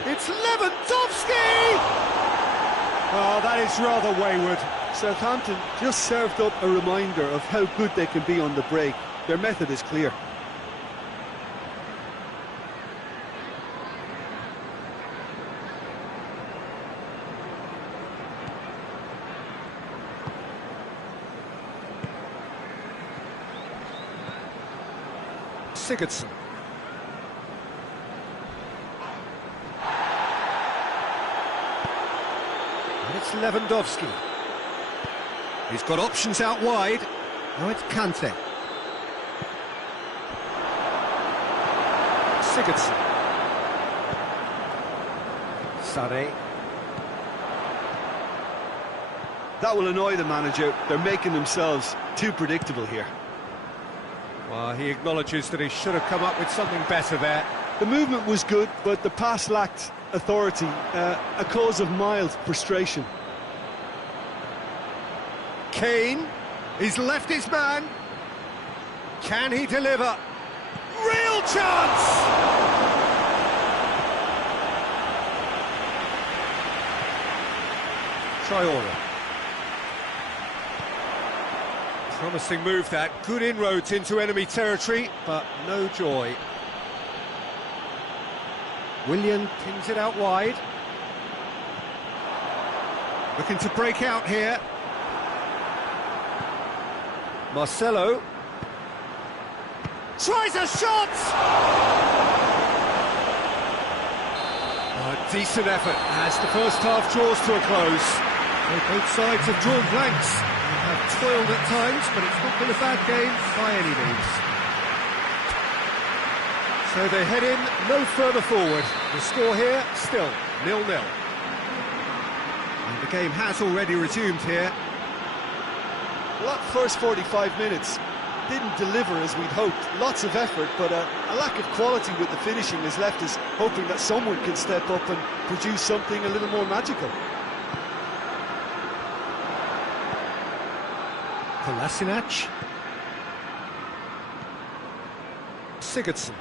It's Lewandowski! Oh, that is rather wayward. Southampton just served up a reminder of how good they can be on the break. Their method is clear. Sigurdsson. And it's Lewandowski. He's got options out wide. Now it's Kante. Sigurdsson. Sarri. That will annoy the manager. They're making themselves too predictable here. Well, he acknowledges that he should have come up with something better there. The movement was good, but the pass lacked authority, a cause of mild frustration. Kane, he's left his man. Can he deliver? Real chance! Traore. Promising move that, good inroads into enemy territory, but no joy. Willian pings it out wide. Looking to break out here. Marcelo. Tries a shot! A decent effort as the first half draws to a close. So both sides have drawn blanks. They have toiled at times, but it's not been a bad game by any means. So they head in no further forward. The score here, still 0-0. And the game has already resumed here. Well, that first 45 minutes didn't deliver as we'd hoped. Lots of effort, but a lack of quality with the finishing has left us hoping that someone can step up and produce something a little more magical. Kolasinac. Sigurdsson.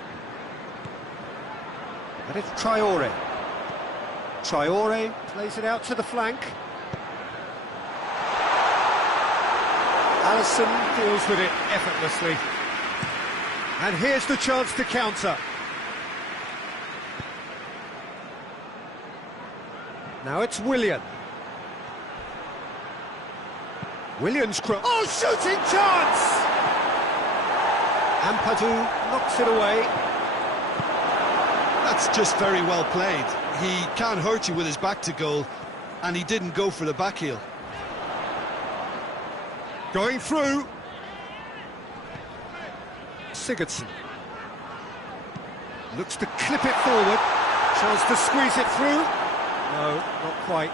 And it's Traore. Traore plays it out to the flank. Alisson deals with it effortlessly. And here's the chance to counter. Now it's Willian. Willian's cross. Oh, shooting chance! Ampadu knocks it away. That's just very well played. He can't hurt you with his back to goal, and he didn't go for the back heel. Going through. Sigurdsson. Looks to clip it forward. Chance to squeeze it through. No, not quite.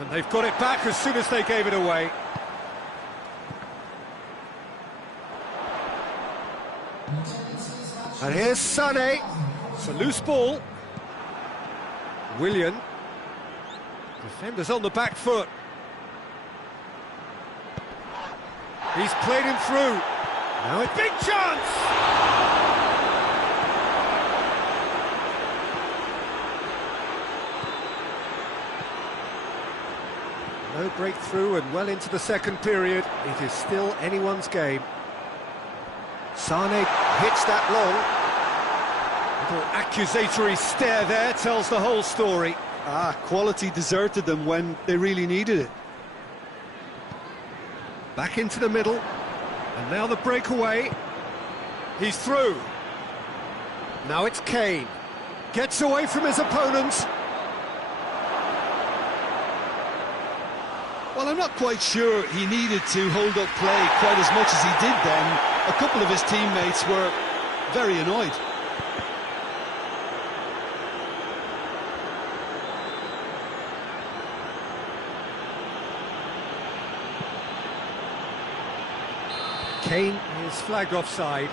And they've got it back as soon as they gave it away. And here's Sané. It's a loose ball. Willian. Defenders on the back foot. He's played him through. Now a big chance! No breakthrough and well into the second period. It is still anyone's game. Sané hits that long. Little accusatory stare there tells the whole story. Quality deserted them when they really needed it. Back into the middle. And now the breakaway. He's through. Now it's Kane. Gets away from his opponents. Well, I'm not quite sure he needed to hold up play quite as much as he did then. A couple of his teammates were very annoyed. Kane is flagged offside.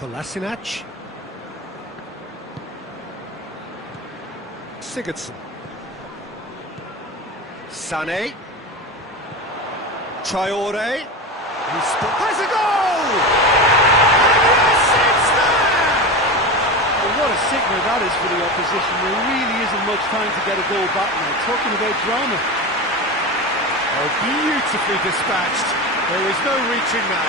Kolasinac. Sigurdsson. Sané. Traore. Has a goal! And yes, it's there! Well, what a sickener that is for the opposition. There really isn't much time to get a goal back now. Talking about drama. Oh, beautifully dispatched. There is no reaching that.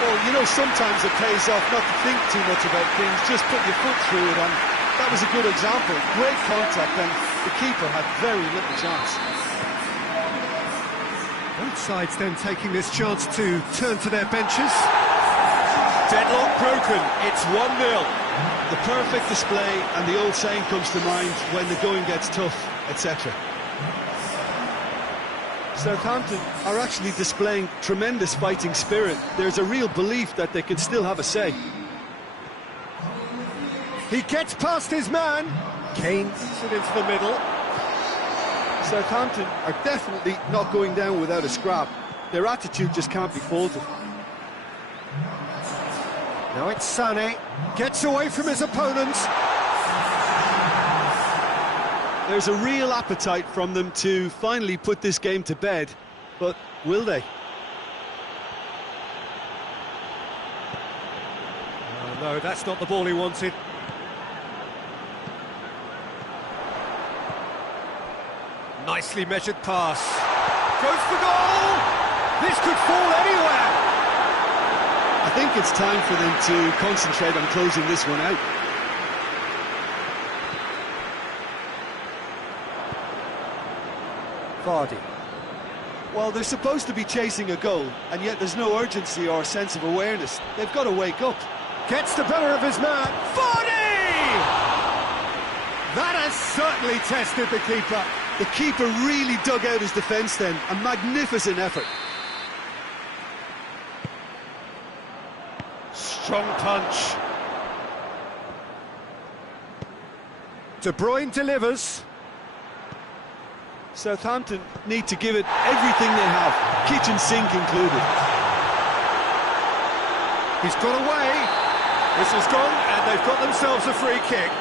Well, you know, sometimes it pays off not to think too much about things, just put your foot through it, and that was a good example. Great contact, and the keeper had very little chance. Both sides then taking this chance to turn to their benches. Deadlock broken, it's 1-0. The perfect display, and the old saying comes to mind, when the going gets tough, etc. Southampton are actually displaying tremendous fighting spirit. There's a real belief that they can still have a say. He gets past his man. Kane puts it into the middle. Southampton are definitely not going down without a scrap. Their attitude just can't be faulted. Now it's Sané. Gets away from his opponents. There's a real appetite from them to finally put this game to bed, but will they? Oh, no, that's not the ball he wanted. Nicely measured pass. Goes for goal! This could fall anywhere! I think it's time for them to concentrate on closing this one out. Vardy. Well, they're supposed to be chasing a goal, and yet there's no urgency or sense of awareness. They've got to wake up. Gets the better of his man. Vardy! That has certainly tested the keeper. The keeper really dug out his defence then. A magnificent effort. Strong punch. De Bruyne delivers. Southampton need to give it everything they have, kitchen sink included. He's got away. This has gone, and they've got themselves a free kick.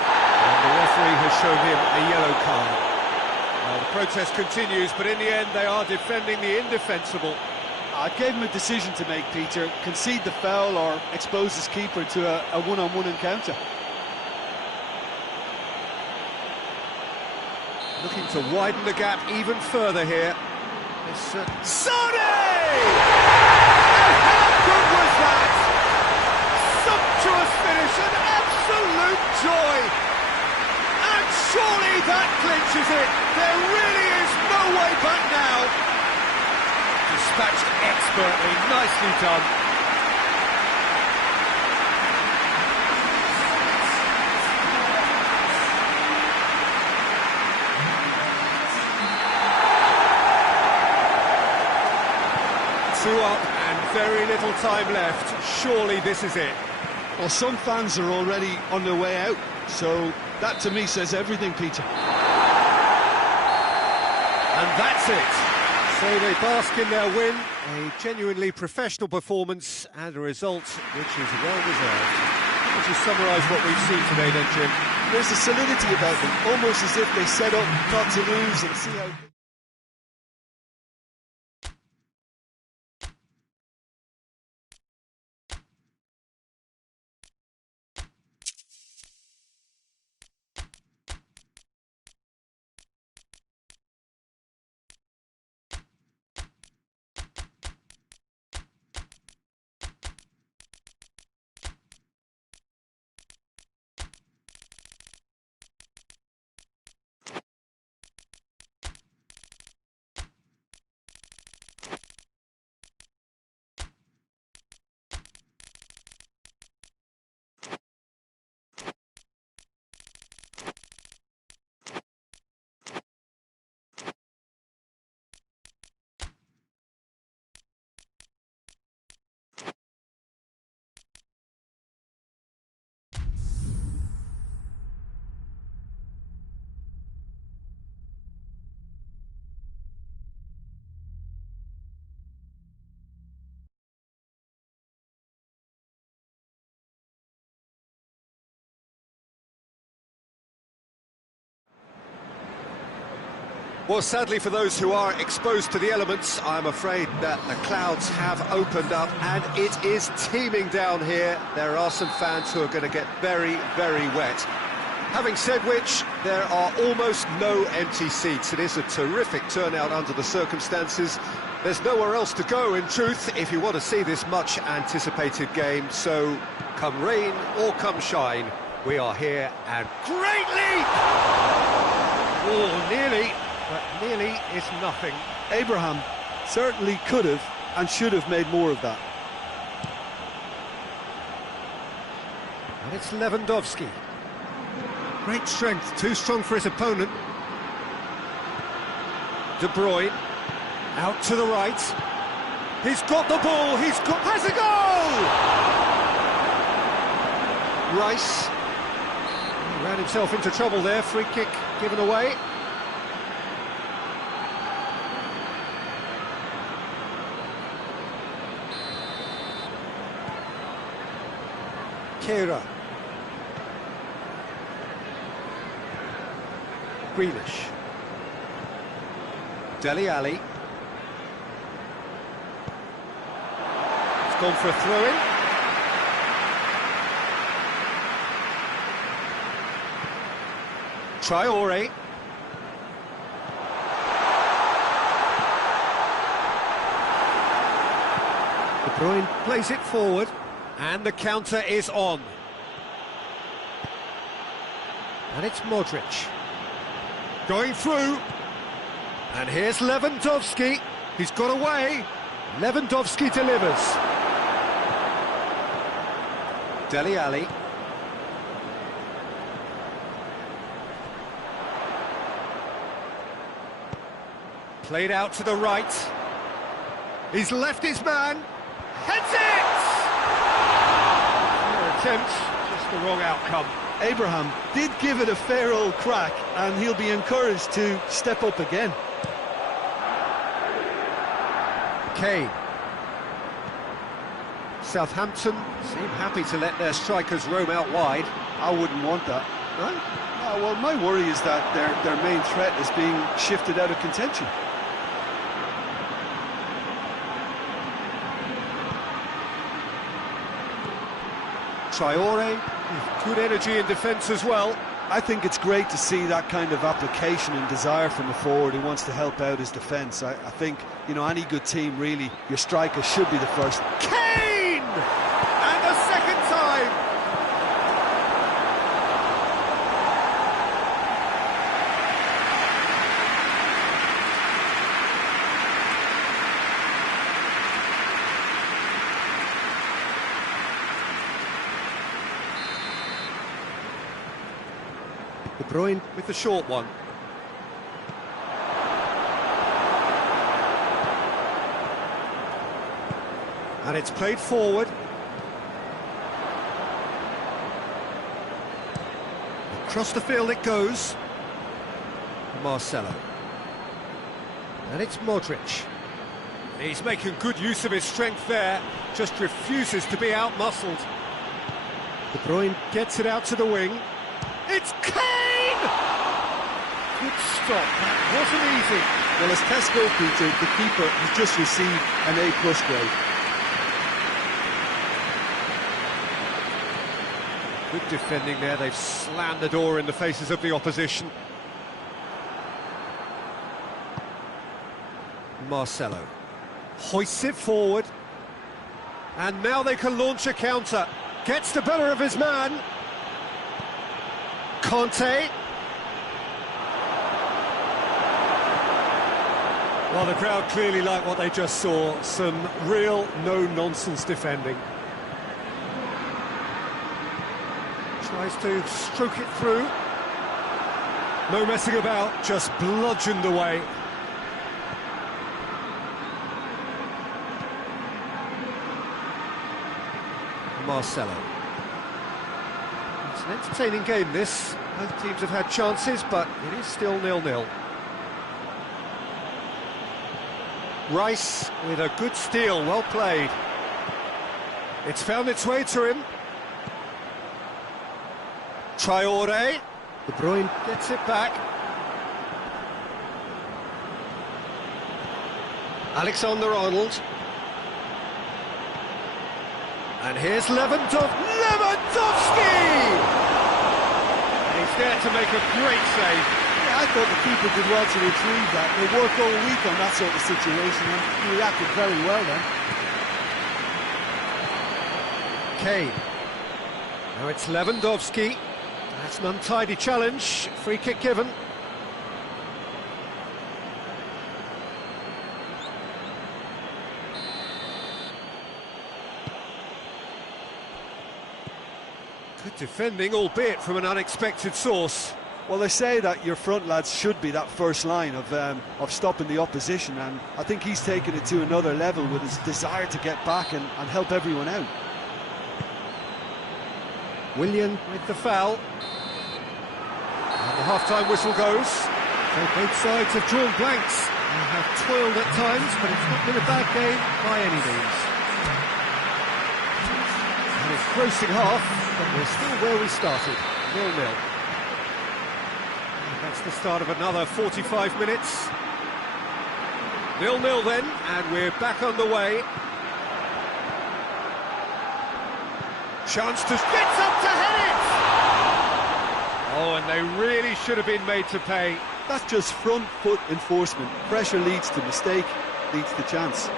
And the referee has shown him a yellow card. Well, the protest continues, but in the end they are defending the indefensible. I gave him a decision to make, Peter. Concede the foul or expose his keeper to a one-on-one encounter. Looking to widen the gap even further here. Sané! And how good was that? Sumptuous finish, an absolute joy. And surely that clinches it. There really is no way back now. Dispatched expertly, nicely done. Two up and very little time left. Surely this is it. Well, some fans are already on their way out, so that to me says everything, Peter. And that's it. So they bask in their win, a genuinely professional performance and a result which is well deserved. Would you summarise what we've seen today then, Jim? There's a solidity about them, almost as if they set up not to lose and see how... Well, sadly for those who are exposed to the elements, I'm afraid that the clouds have opened up and it is teeming down here. There are some fans who are going to get very, very wet. Having said which, there are almost no empty seats. It is a terrific turnout under the circumstances. There's nowhere else to go, in truth, if you want to see this much-anticipated game. So, come rain or come shine, we are here, and great leap! Oh, nearly. But nearly is nothing. Abraham certainly could have and should have made more of that. And it's Lewandowski. Great strength, too strong for his opponent. De Bruyne, out to the right. He's got the ball, has a goal! Rice. He ran himself into trouble there, free kick given away. Kera. Grealish. Dele Alli. It's gone for a throw-in. Traore. De Bruyne plays it forward. And the counter is on. And it's Modric. Going through. And here's Lewandowski. He's got away. Lewandowski delivers. Dele Alli. Played out to the right. He's left his man. Heads it! Attempt, just the wrong outcome. Abraham did give it a fair old crack, and he'll be encouraged to step up again. Kane. Southampton seem happy to let their strikers roam out wide. I wouldn't want that. No? Well, my worry is that their main threat is being shifted out of contention. Traore, good energy in defence as well. I think it's great to see that kind of application and desire from a forward who wants to help out his defence. I think, you know, any good team, really, your striker should be the first. Kane! And the second time! De Bruyne with the short one. And it's played forward. Across the field it goes. Marcelo. And it's Modric. He's making good use of his strength there, just refuses to be out-muscled. De Bruyne gets it out to the wing. It's Kane! Good stop, that wasn't easy. Well, as Tesco featured, the keeper has just received an A+ grade. Good defending there, they've slammed the door in the faces of the opposition. Marcelo hoists it forward. And now they can launch a counter. Gets the better of his man. Conte. Well, the crowd clearly like what they just saw. Some real no-nonsense defending. Tries to stroke it through. No messing about, just bludgeoned away. Marcelo. It's an entertaining game, this. Both teams have had chances, but it is still 0-0. Rice with a good steal, well played. It's found its way to him. Traore. De Bruyne gets it back. Alexander-Arnold. And here's Lewandowski! And he's there to make a great save. Yeah, I thought the keeper did well to retrieve that. They worked all week on that sort of situation, and he reacted very well then. Kane. Now it's Lewandowski. That's an untidy challenge. Free kick given. Good defending, albeit from an unexpected source. Well, they say that your front lads should be that first line of stopping the opposition, and I think he's taken it to another level with his desire to get back and help everyone out. Willian with the foul. And the half-time whistle goes. So both sides have drawn blanks and have toiled at times, but it's not been a bad game by any means. And it's grossing half, but we're still where we started, 0-0. And that's the start of another 45 minutes. 0-0 then, and we're back underway. Chance to... Gets up to head it! Oh, and they really should have been made to pay. That's just front foot enforcement. Pressure leads to mistake, leads to chance.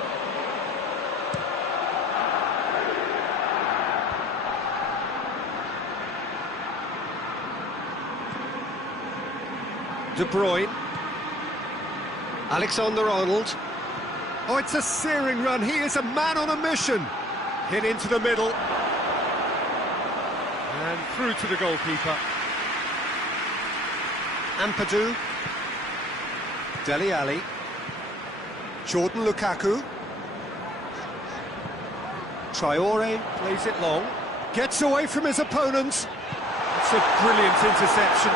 De Bruyne. Alexander-Arnold. Oh, it's a searing run. He is a man on a mission. Hit into the middle. And through to the goalkeeper. Ampadu. Dele Alli. Jordan Lukaku. Traore plays it long. Gets away from his opponents. It's a brilliant interception.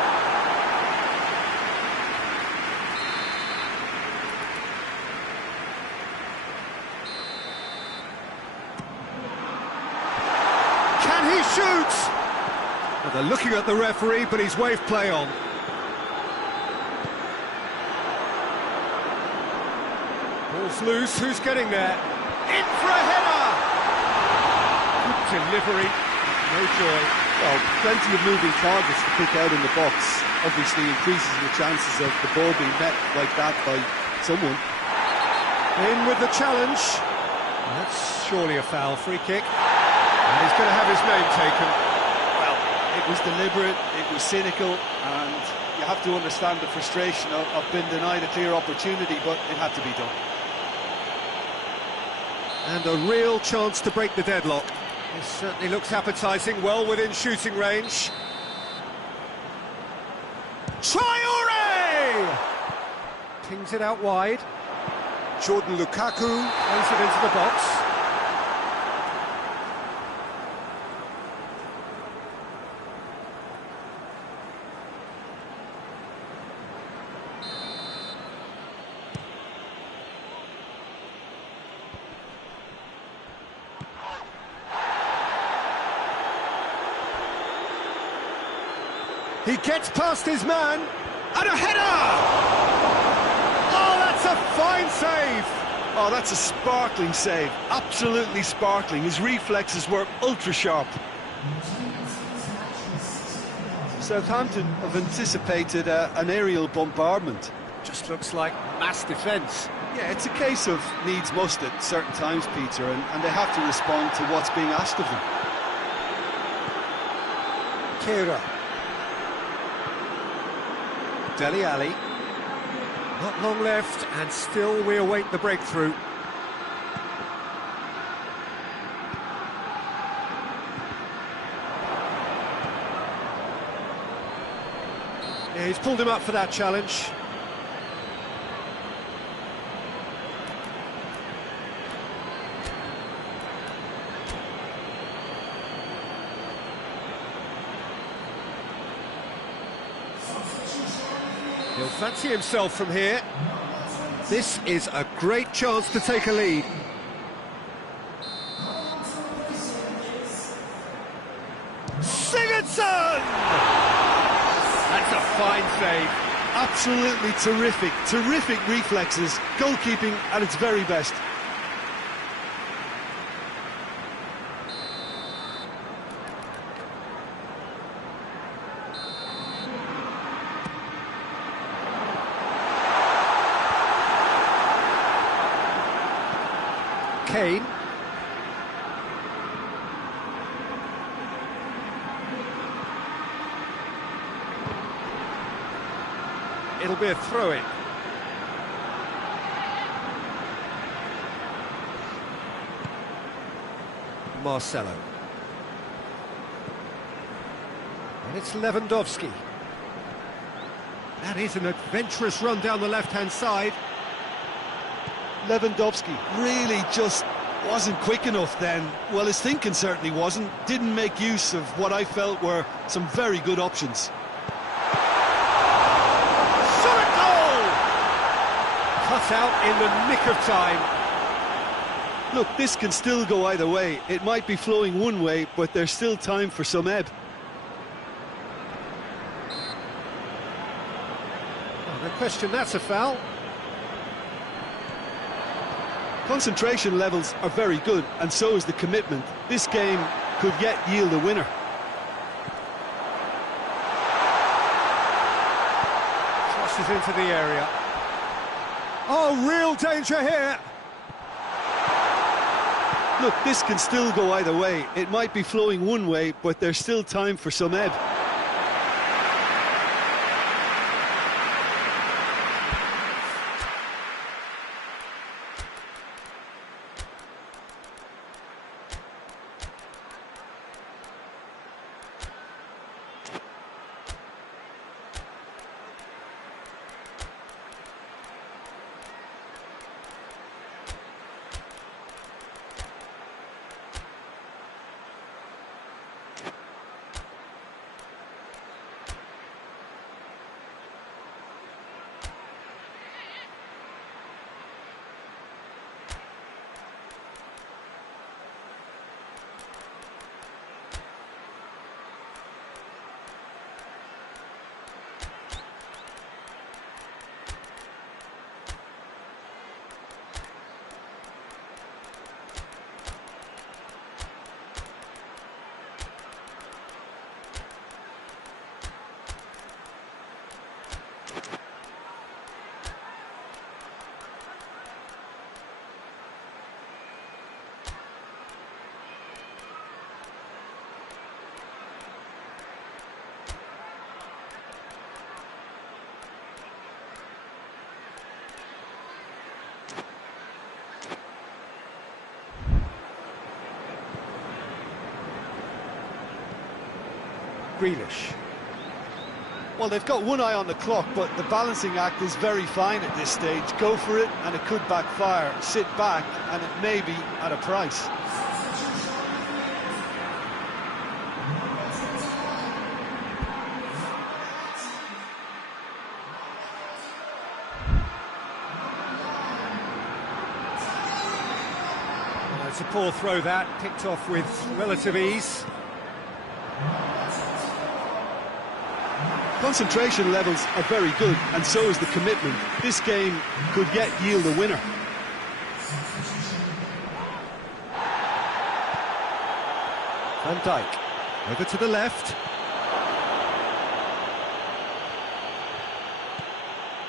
Can he shoot? Well, they're looking at the referee, but he's waved play on. Ball's loose, who's getting there? In for a header! Good delivery, no joy. Well, plenty of moving targets to pick out in the box. Obviously increases the chances of the ball being met like that by someone. In with the challenge. That's surely a foul, free kick. And he's going to have his name taken. Well, it was deliberate, it was cynical, and you have to understand the frustration of being denied a clear opportunity, but it had to be done. And a real chance to break the deadlock. This certainly looks appetising, well within shooting range. Traore! Pings it out wide. Jordan Lukaku plays it into the box. He gets past his man, and a header! Oh, that's a fine save! Oh, that's a sparkling save, absolutely sparkling. His reflexes were ultra-sharp. Southampton have anticipated an aerial bombardment. Just looks like mass defence. Yeah, it's a case of needs must at certain times, Peter, and they have to respond to what's being asked of them. Kira. Dele Alli. Not long left, and still we await the breakthrough. Yeah, he's pulled him up for that challenge. He'll fancy himself from here. This is a great chance to take a lead. Sigurdsson! That's a fine save. Absolutely terrific, terrific reflexes, goalkeeping at its very best. Kane. It'll be a throw-in. Marcelo. And it's Lewandowski. That is an adventurous run down the left-hand side. Lewandowski really just wasn't quick enough then. Well, his thinking certainly wasn't. Didn't make use of what I felt were some very good options. Shot at goal! Cut out in the nick of time. Look, this can still go either way. It might be flowing one way, but there's still time for some ebb. Oh, no question that's a foul. Concentration levels are very good, and so is the commitment. This game could yet yield a winner. Crosses into the area. Oh, real danger here. Look, this can still go either way. It might be flowing one way, but there's still time for some ebb. Grealish. Well, they've got one eye on the clock, but the balancing act is very fine at this stage. Go for it, and it could backfire. Sit back, and it may be at a price. It's a poor throw that, picked off with relative ease. Concentration levels are very good, and so is the commitment. This game could yet yield a winner. Van Dijk, over to the left.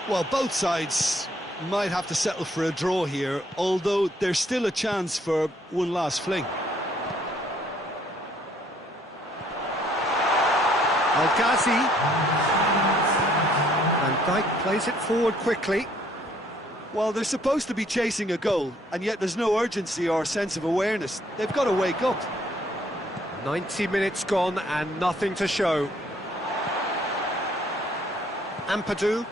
Well, both sides might have to settle for a draw here, although there's still a chance for one last fling. El-Ghazi. Van Dijk plays it forward quickly. Well, they're supposed to be chasing a goal, and yet there's no urgency or sense of awareness. They've got to wake up. 90 minutes gone and nothing to show. Ampadu.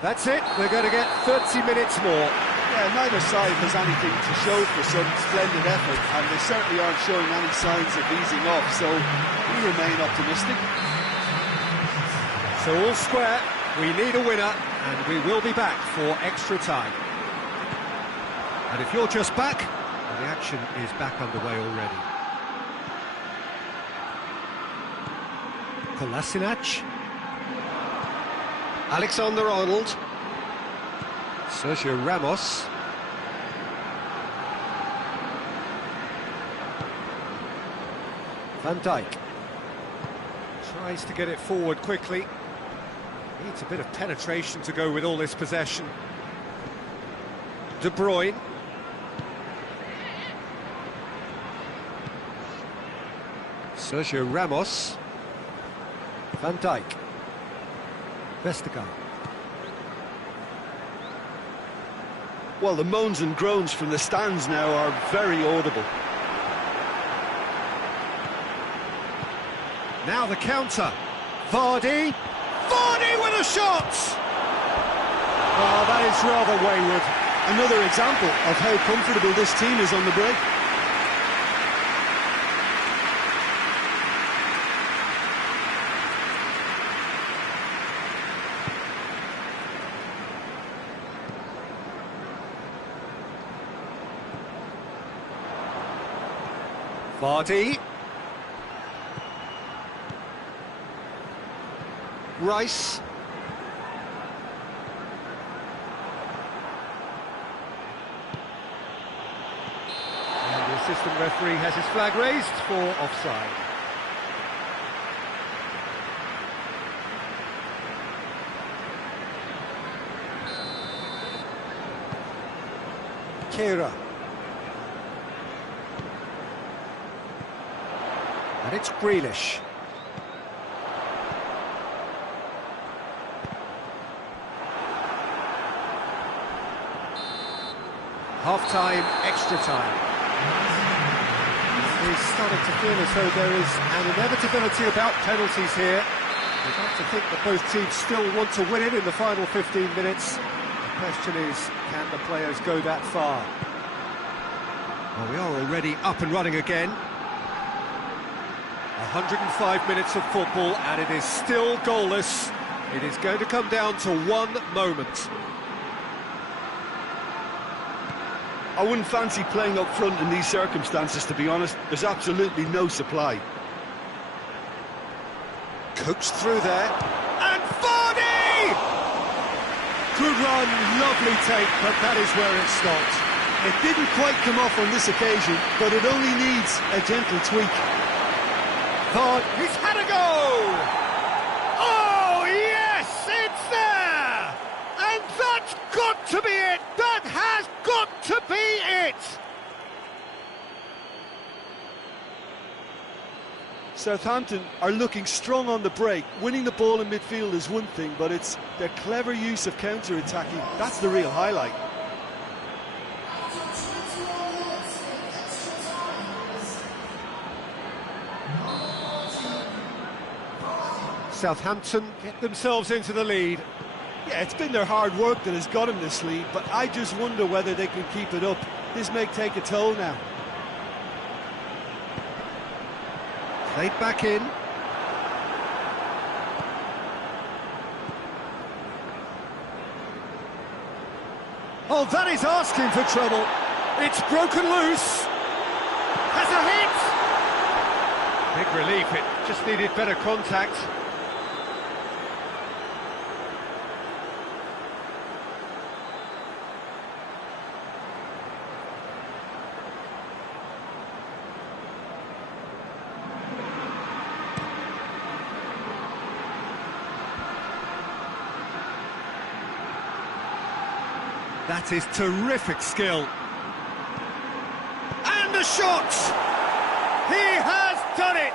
That's it, we're going to get 30 minutes more. Yeah, neither side has anything to show for some splendid effort, and they certainly aren't showing any signs of easing off, so we remain optimistic. So all square, we need a winner, and we will be back for extra time. And if you're just back, well, the action is back underway already. Kolasinac. Alexander-Arnold. Sergio Ramos. Van Dijk. Tries to get it forward quickly. Needs a bit of penetration to go with all this possession. De Bruyne. Sergio Ramos. Van Dijk. Vestergaard. Well, the moans and groans from the stands now are very audible. Now the counter. Vardy. Vardy with a shot! Oh, that is rather wayward. Another example of how comfortable this team is on the break. Vardy. Rice. And the assistant referee has his flag raised for offside. Kera. And it's Grealish. Half-time, extra time. It's starting to feel as though there is an inevitability about penalties here. I'd like to think that both teams still want to win it in the final 15 minutes. The question is, can the players go that far? Well, we are already up and running again. 105 minutes of football and it is still goalless. It is going to come down to one moment. I wouldn't fancy playing up front in these circumstances, to be honest. There's absolutely no supply. Coached through there. And Vardy! Good run, lovely take, but that is where it stopped. It didn't quite come off on this occasion, but it only needs a gentle tweak. He's had a go! Oh, yes, it's there! And that's got to be it! That has got to be it! Southampton are looking strong on the break. Winning the ball in midfield is one thing, but it's their clever use of counter-attacking. That's the real highlight. Southampton get themselves into the lead. Yeah, it's been their hard work that has got them this lead, but I just wonder whether they can keep it up. This may take a toll now. Played back in. Oh, that is asking for trouble. It's broken loose. Has a hit. Big relief, it just needed better contact. That is terrific skill. And a shot! He has done it!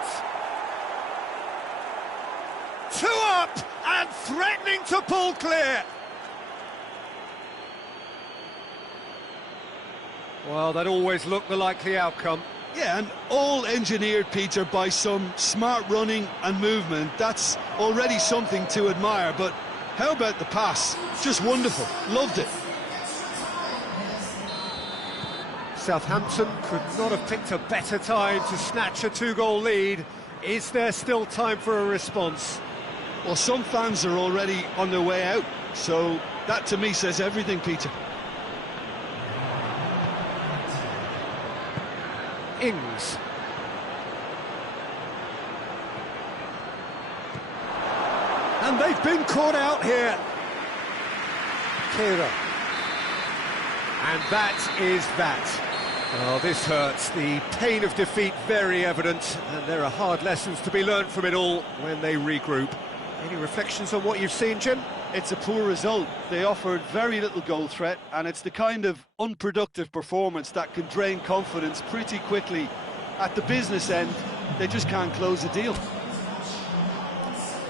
2 up and threatening to pull clear. Well, that always looked the likely outcome. Yeah, and all engineered, Peter, by some smart running and movement. That's already something to admire, but how about the pass? Just wonderful. Loved it. Southampton could not have picked a better time to snatch a 2-goal lead. Is there still time for a response? Well, some fans are already on their way out, so that to me says everything, Peter. Ings. And they've been caught out here. Kira. And that is that. Oh, this hurts. The pain of defeat very evident, and there are hard lessons to be learnt from it all when they regroup. Any reflections on what you've seen, Jim? It's a poor result. They offered very little goal threat, and it's the kind of unproductive performance that can drain confidence pretty quickly. At the business end, they just can't close a deal.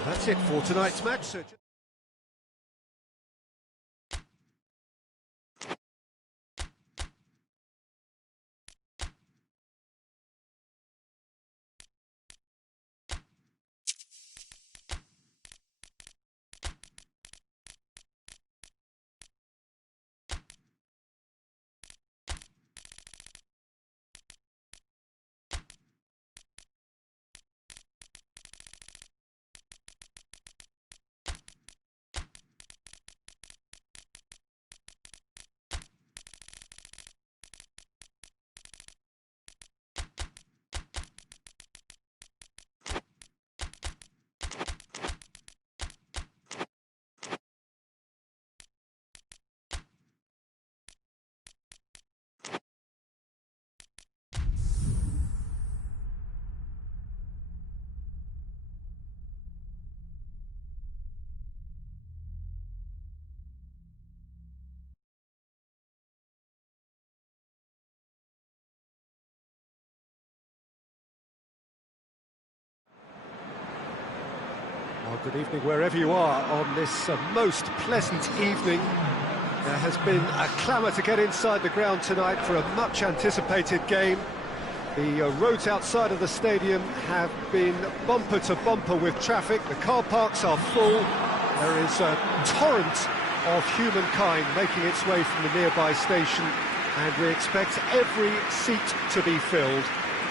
That's it for tonight's match, sir. Well, good evening wherever you are on this most pleasant evening. There has been a clamour to get inside the ground tonight for a much-anticipated game. The roads outside of the stadium have been bumper to bumper with traffic. The car parks are full. There is a torrent of humankind making its way from the nearby station, and we expect every seat to be filled.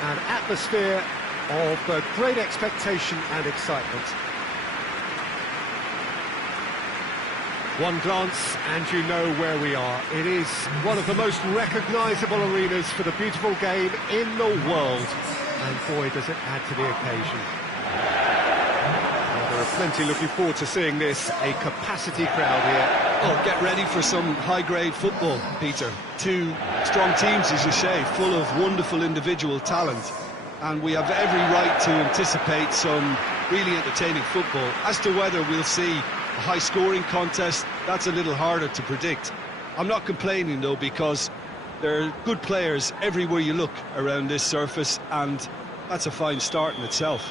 An atmosphere of great expectation and excitement. One glance and you know where we are. It is one of the most recognisable arenas for the beautiful game in the world. And boy, does it add to the occasion. Well, there are plenty looking forward to seeing this. A capacity crowd here. Oh, get ready for some high-grade football, Peter. Two strong teams, as you say, full of wonderful individual talent. And we have every right to anticipate some really entertaining football. As to whether we'll see a high-scoring contest, that's a little harder to predict. I'm not complaining, though, because there are good players everywhere you look around this surface, and that's a fine start in itself.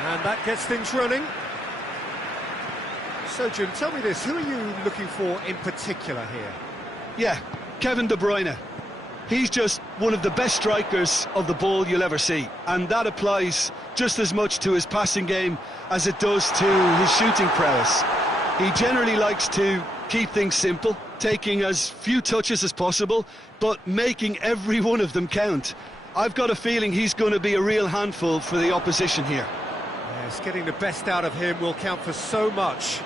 And that gets things running. So, Jim, tell me this, who are you looking for in particular here? Yeah, Kevin De Bruyne. He's just one of the best strikers of the ball you'll ever see, and that applies just as much to his passing game as it does to his shooting prowess. He generally likes to keep things simple, taking as few touches as possible, but making every one of them count. I've got a feeling he's going to be a real handful for the opposition here. Yes, getting the best out of him will count for so much.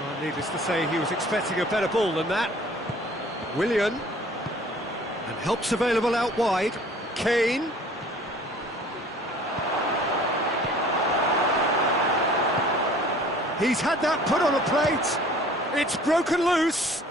Well, needless to say, he was expecting a better ball than that. Willian. And help's available out wide. Kane. He's had that put on a plate. It's broken loose.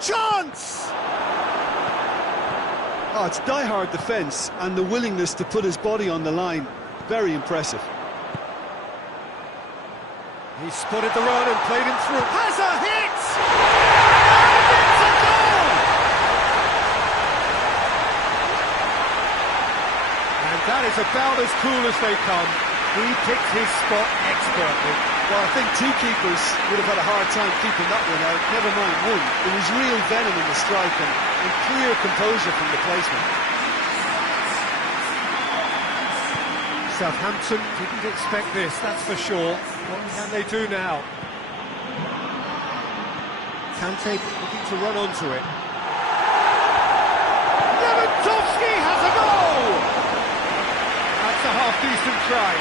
Chance! Oh, it's die-hard defence, and the willingness to put his body on the line. Very impressive. He spotted the run and played him through. Has a hit! And it's a goal! And that is about as cool as they come. He picked his spot expertly. Well, I think two keepers would have had a hard time keeping that one out, never mind one. There was real venom in the strike and clear composure from the placement. Southampton didn't expect this, that's for sure. What can they do now? Kante looking to run onto it. Lewandowski has a goal! That's a half-decent try.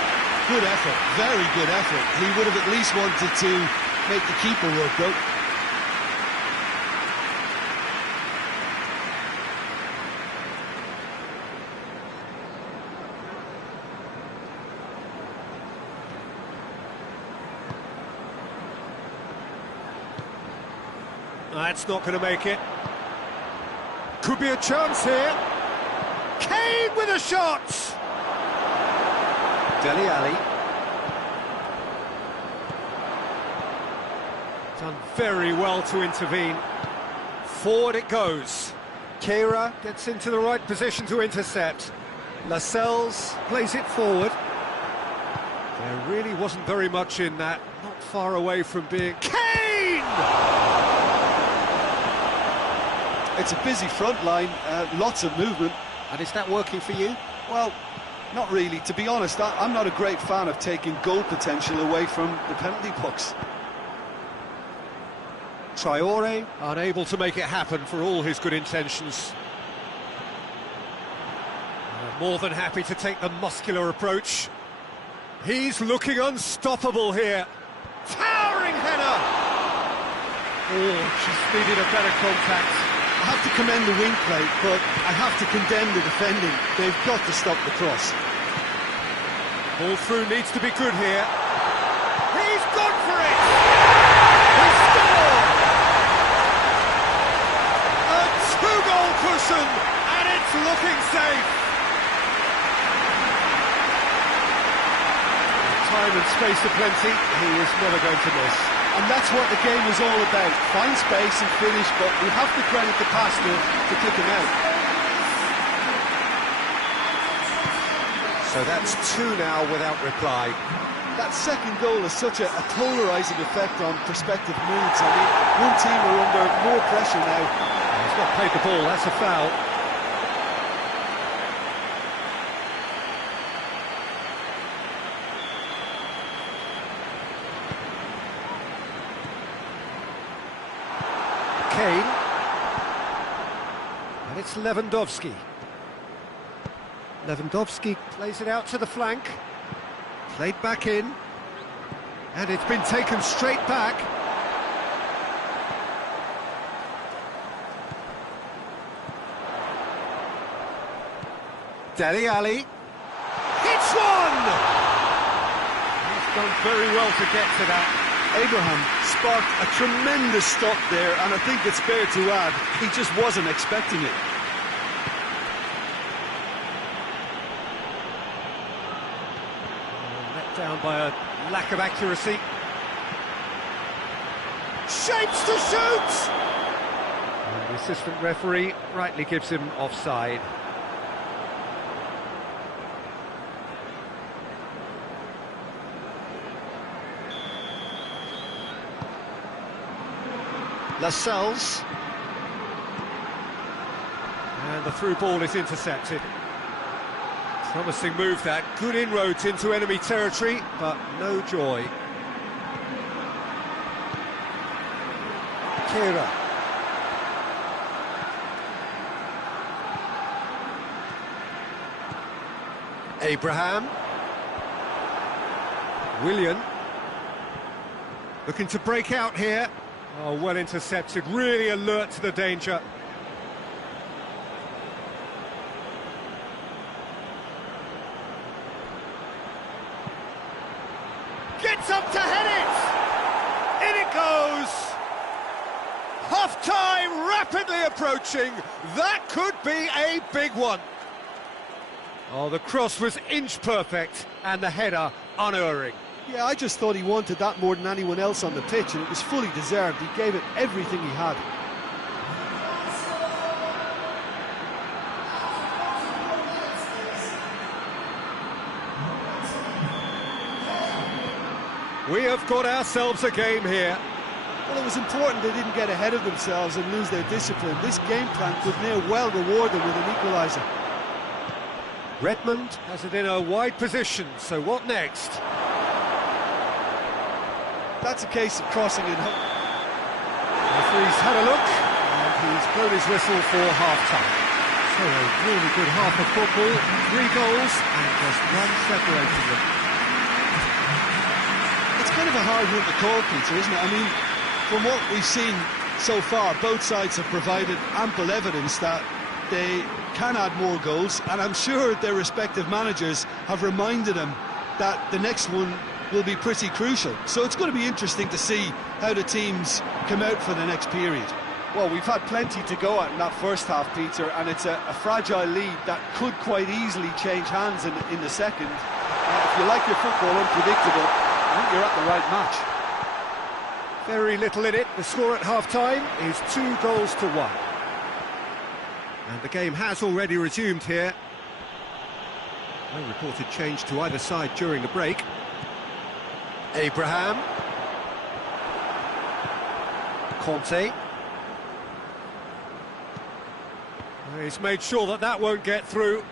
Good effort, very good effort. He would have at least wanted to make the keeper work, though. That's not going to make it. Could be a chance here. Kane with a shot! Dele Alli. Done very well to intervene. Forward it goes. Keira gets into the right position to intercept. Lascelles plays it forward. There really wasn't very much in that. Not far away from being... Kane! It's a busy front line, lots of movement. And is that working for you? Well, not really. To be honest, I'm not a great fan of taking goal potential away from the penalty box. Traore unable to make it happen for all his good intentions. More than happy to take the muscular approach. He's looking unstoppable here. Towering header! Oh, she's needed a better contact. I have to commend the wing play, but I have to condemn the defending. They've got to stop the cross. Ball through needs to be good here. He's gone for it! He scored! A two-goal cushion, and it's looking safe. Time and space aplenty, he is never going to miss. And that's what the game was all about. Find space and finish, but we have to credit the passer to kick him out. So that's two now without reply. That second goal has such a polarising effect on prospective moods. I mean, one team are under more pressure now. He's not played the ball, that's a foul. Kane, and it's Lewandowski. Lewandowski plays it out to the flank, played back in, and it's been taken straight back. Dele Alli hits one! He's done very well to get to that. Abraham sparked a tremendous stop there, and I think it's fair to add, he just wasn't expecting it. Let down by a lack of accuracy. Shapes to shoot! And the assistant referee rightly gives him offside. Lascelles, and the through ball is intercepted. Promising move that, good inroads into enemy territory, but no joy. Keira. Abraham. Willian. Looking to break out here. Oh, well intercepted, really alert to the danger. Gets up to head it! In it goes! Half-time rapidly approaching. That could be a big one. Oh, the cross was inch perfect and the header unerring. Yeah, I just thought he wanted that more than anyone else on the pitch, and it was fully deserved. He gave it everything he had. We have got ourselves a game here. Well, it was important they didn't get ahead of themselves and lose their discipline. This game plan could near well reward them with an equaliser. Redmond has it in a wide position, so what next? That's a case of crossing it home. Referee's had a look, and he's blown his whistle for half-time. So a really good half of football, 3 goals and just one separating them. It's kind of a hard one to call, Peter, isn't it? I mean, from what we've seen so far, both sides have provided ample evidence that they can add more goals, and I'm sure their respective managers have reminded them that the next one will be pretty crucial. So it's going to be interesting to see how the teams come out for the next period. Well, we've had plenty to go at in that first half, Peter, and it's a fragile lead that could quite easily change hands in the second. If you like your football unpredictable, I think you're at the right match. Very little in it. The score at half-time is 2 goals to 1. And the game has already resumed here. No reported change to either side during the break. Abraham. Conte. He's made sure that that won't get through.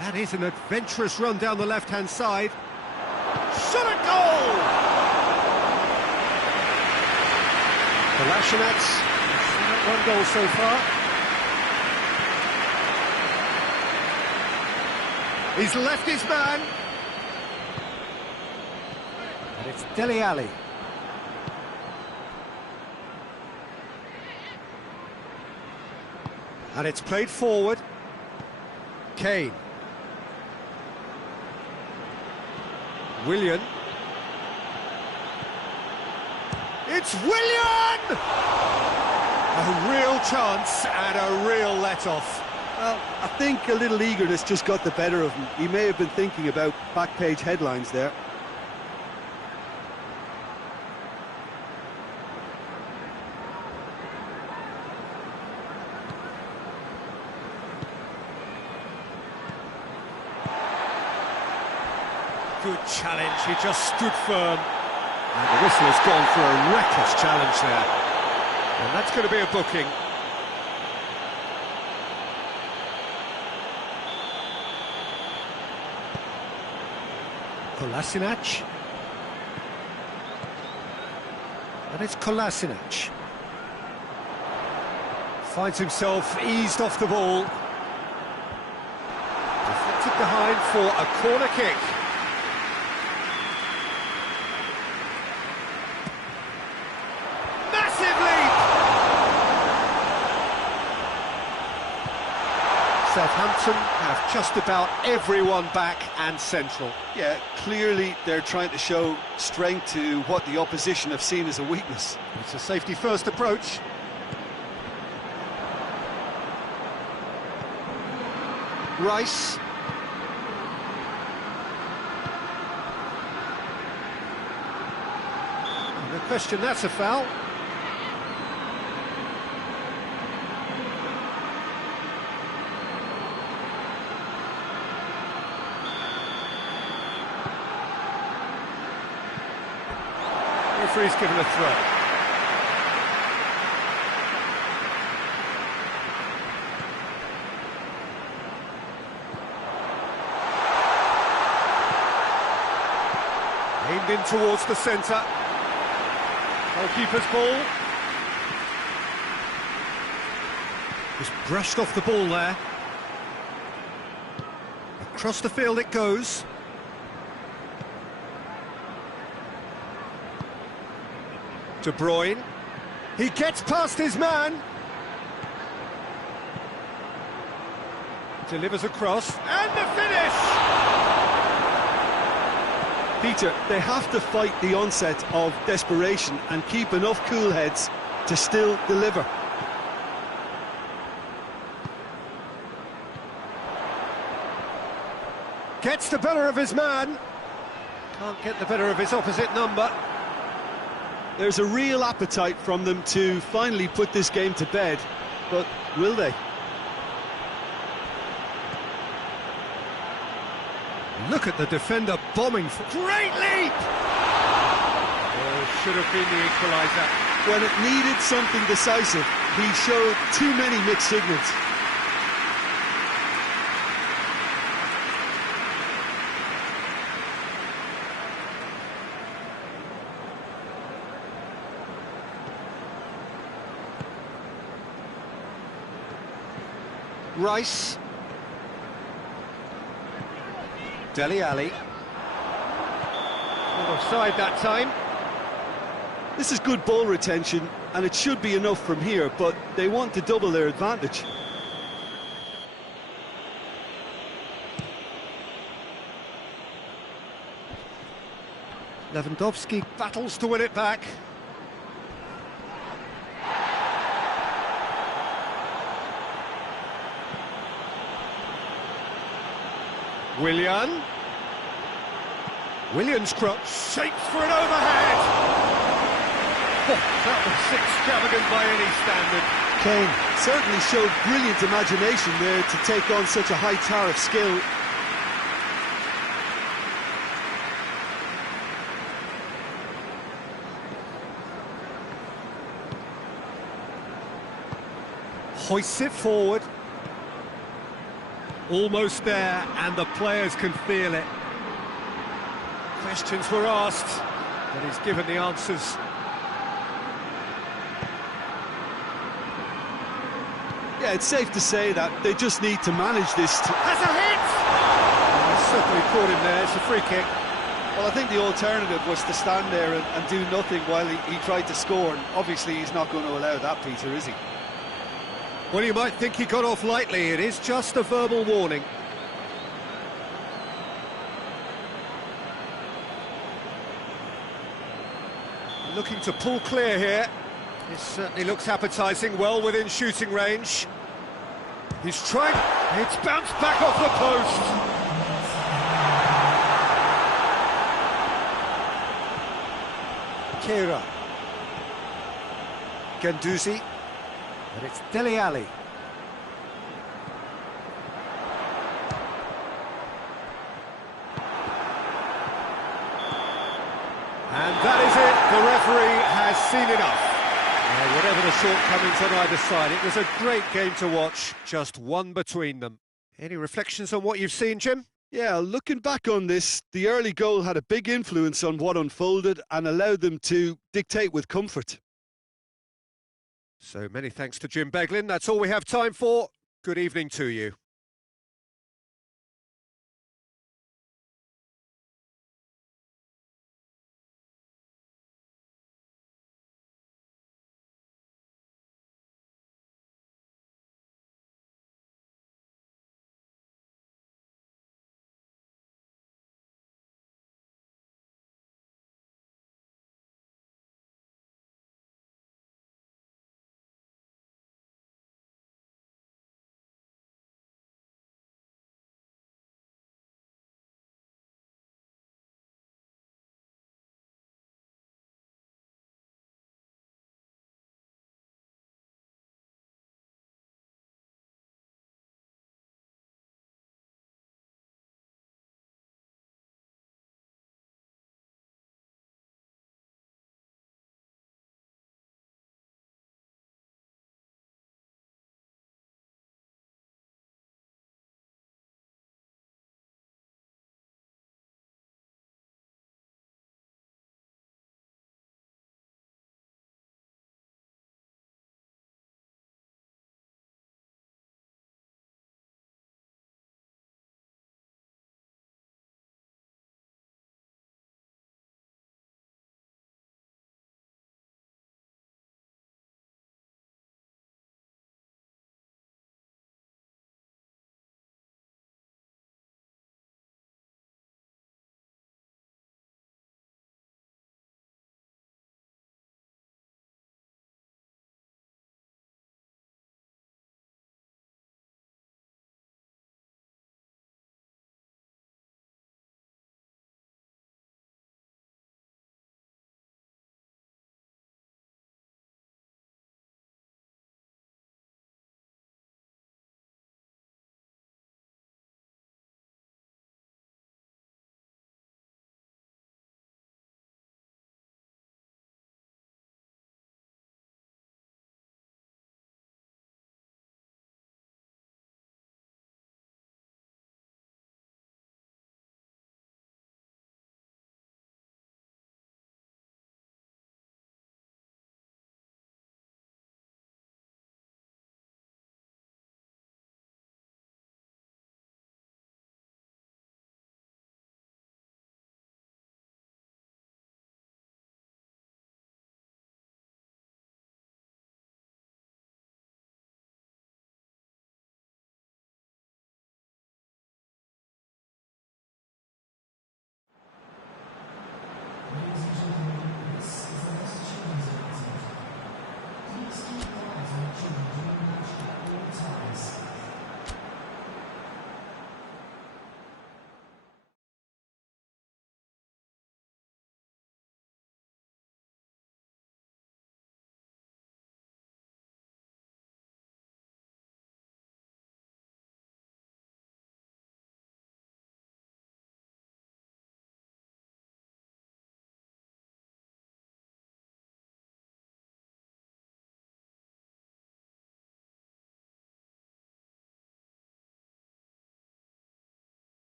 That is an adventurous run down the left-hand side. Shot at goal! Kolasinac, 1 goal so far. He's left his man. And it's Dele Alli. And it's played forward. Kane. Willian. It's Willian! A real chance and a real let-off. Well, I think a little eagerness just got the better of him. He may have been thinking about back-page headlines there. Good challenge, he just stood firm. And the whistle has gone for a reckless challenge there. And that's going to be a booking. Kolasinac. And it's Kolasinac. Finds himself eased off the ball. Deflected behind for a corner kick. Southampton have just about everyone back and central. Yeah, clearly they're trying to show strength to what the opposition have seen as a weakness. It's a safety-first approach. Rice. No question, that's a foul. Referee's given a throw. Aimed in towards the centre. Goalkeeper's ball. Just brushed off the ball there. Across the field it goes. De Bruyne. He gets past his man. Delivers across. And the finish! Peter, they have to fight the onset of desperation and keep enough cool heads to still deliver. Gets the better of his man. Can't get the better of his opposite number. There's a real appetite from them to finally put this game to bed, but will they? Look at the defender bombing for... Great leap! Oh, should have been the equaliser. When it needed something decisive, he showed too many mixed signals. Rice. Dele Alli. Not offside that time. This is good ball retention, and it should be enough from here, but they want to double their advantage. Lewandowski battles to win it back. Williams cross, shapes for an overhead! Oh, that was extravagant by any standard. Kane certainly showed brilliant imagination there to take on such a high tower of skill. Hoists it forward. Almost there, and the players can feel it. Questions were asked, but he's given the answers. Yeah, it's safe to say that they just need to manage this. Has a hit! He's certainly caught him there, it's a free kick. Well, I think the alternative was to stand there and do nothing while he tried to score, and obviously he's not going to allow that, Peter, is he? Well, you might think he got off lightly, it is just a verbal warning. Looking to pull clear here. This certainly looks appetising, well within shooting range. He's trying... It's bounced back off the post! Kera. Guendouzi. But it's Dele Alli. And that is it. The referee has seen enough. Whatever the shortcomings on either side, it was a great game to watch. Just one between them. Any reflections on what you've seen, Jim? Yeah, looking back on this, the early goal had a big influence on what unfolded and allowed them to dictate with comfort. So many thanks to Jim Beglin. That's all we have time for. Good evening to you.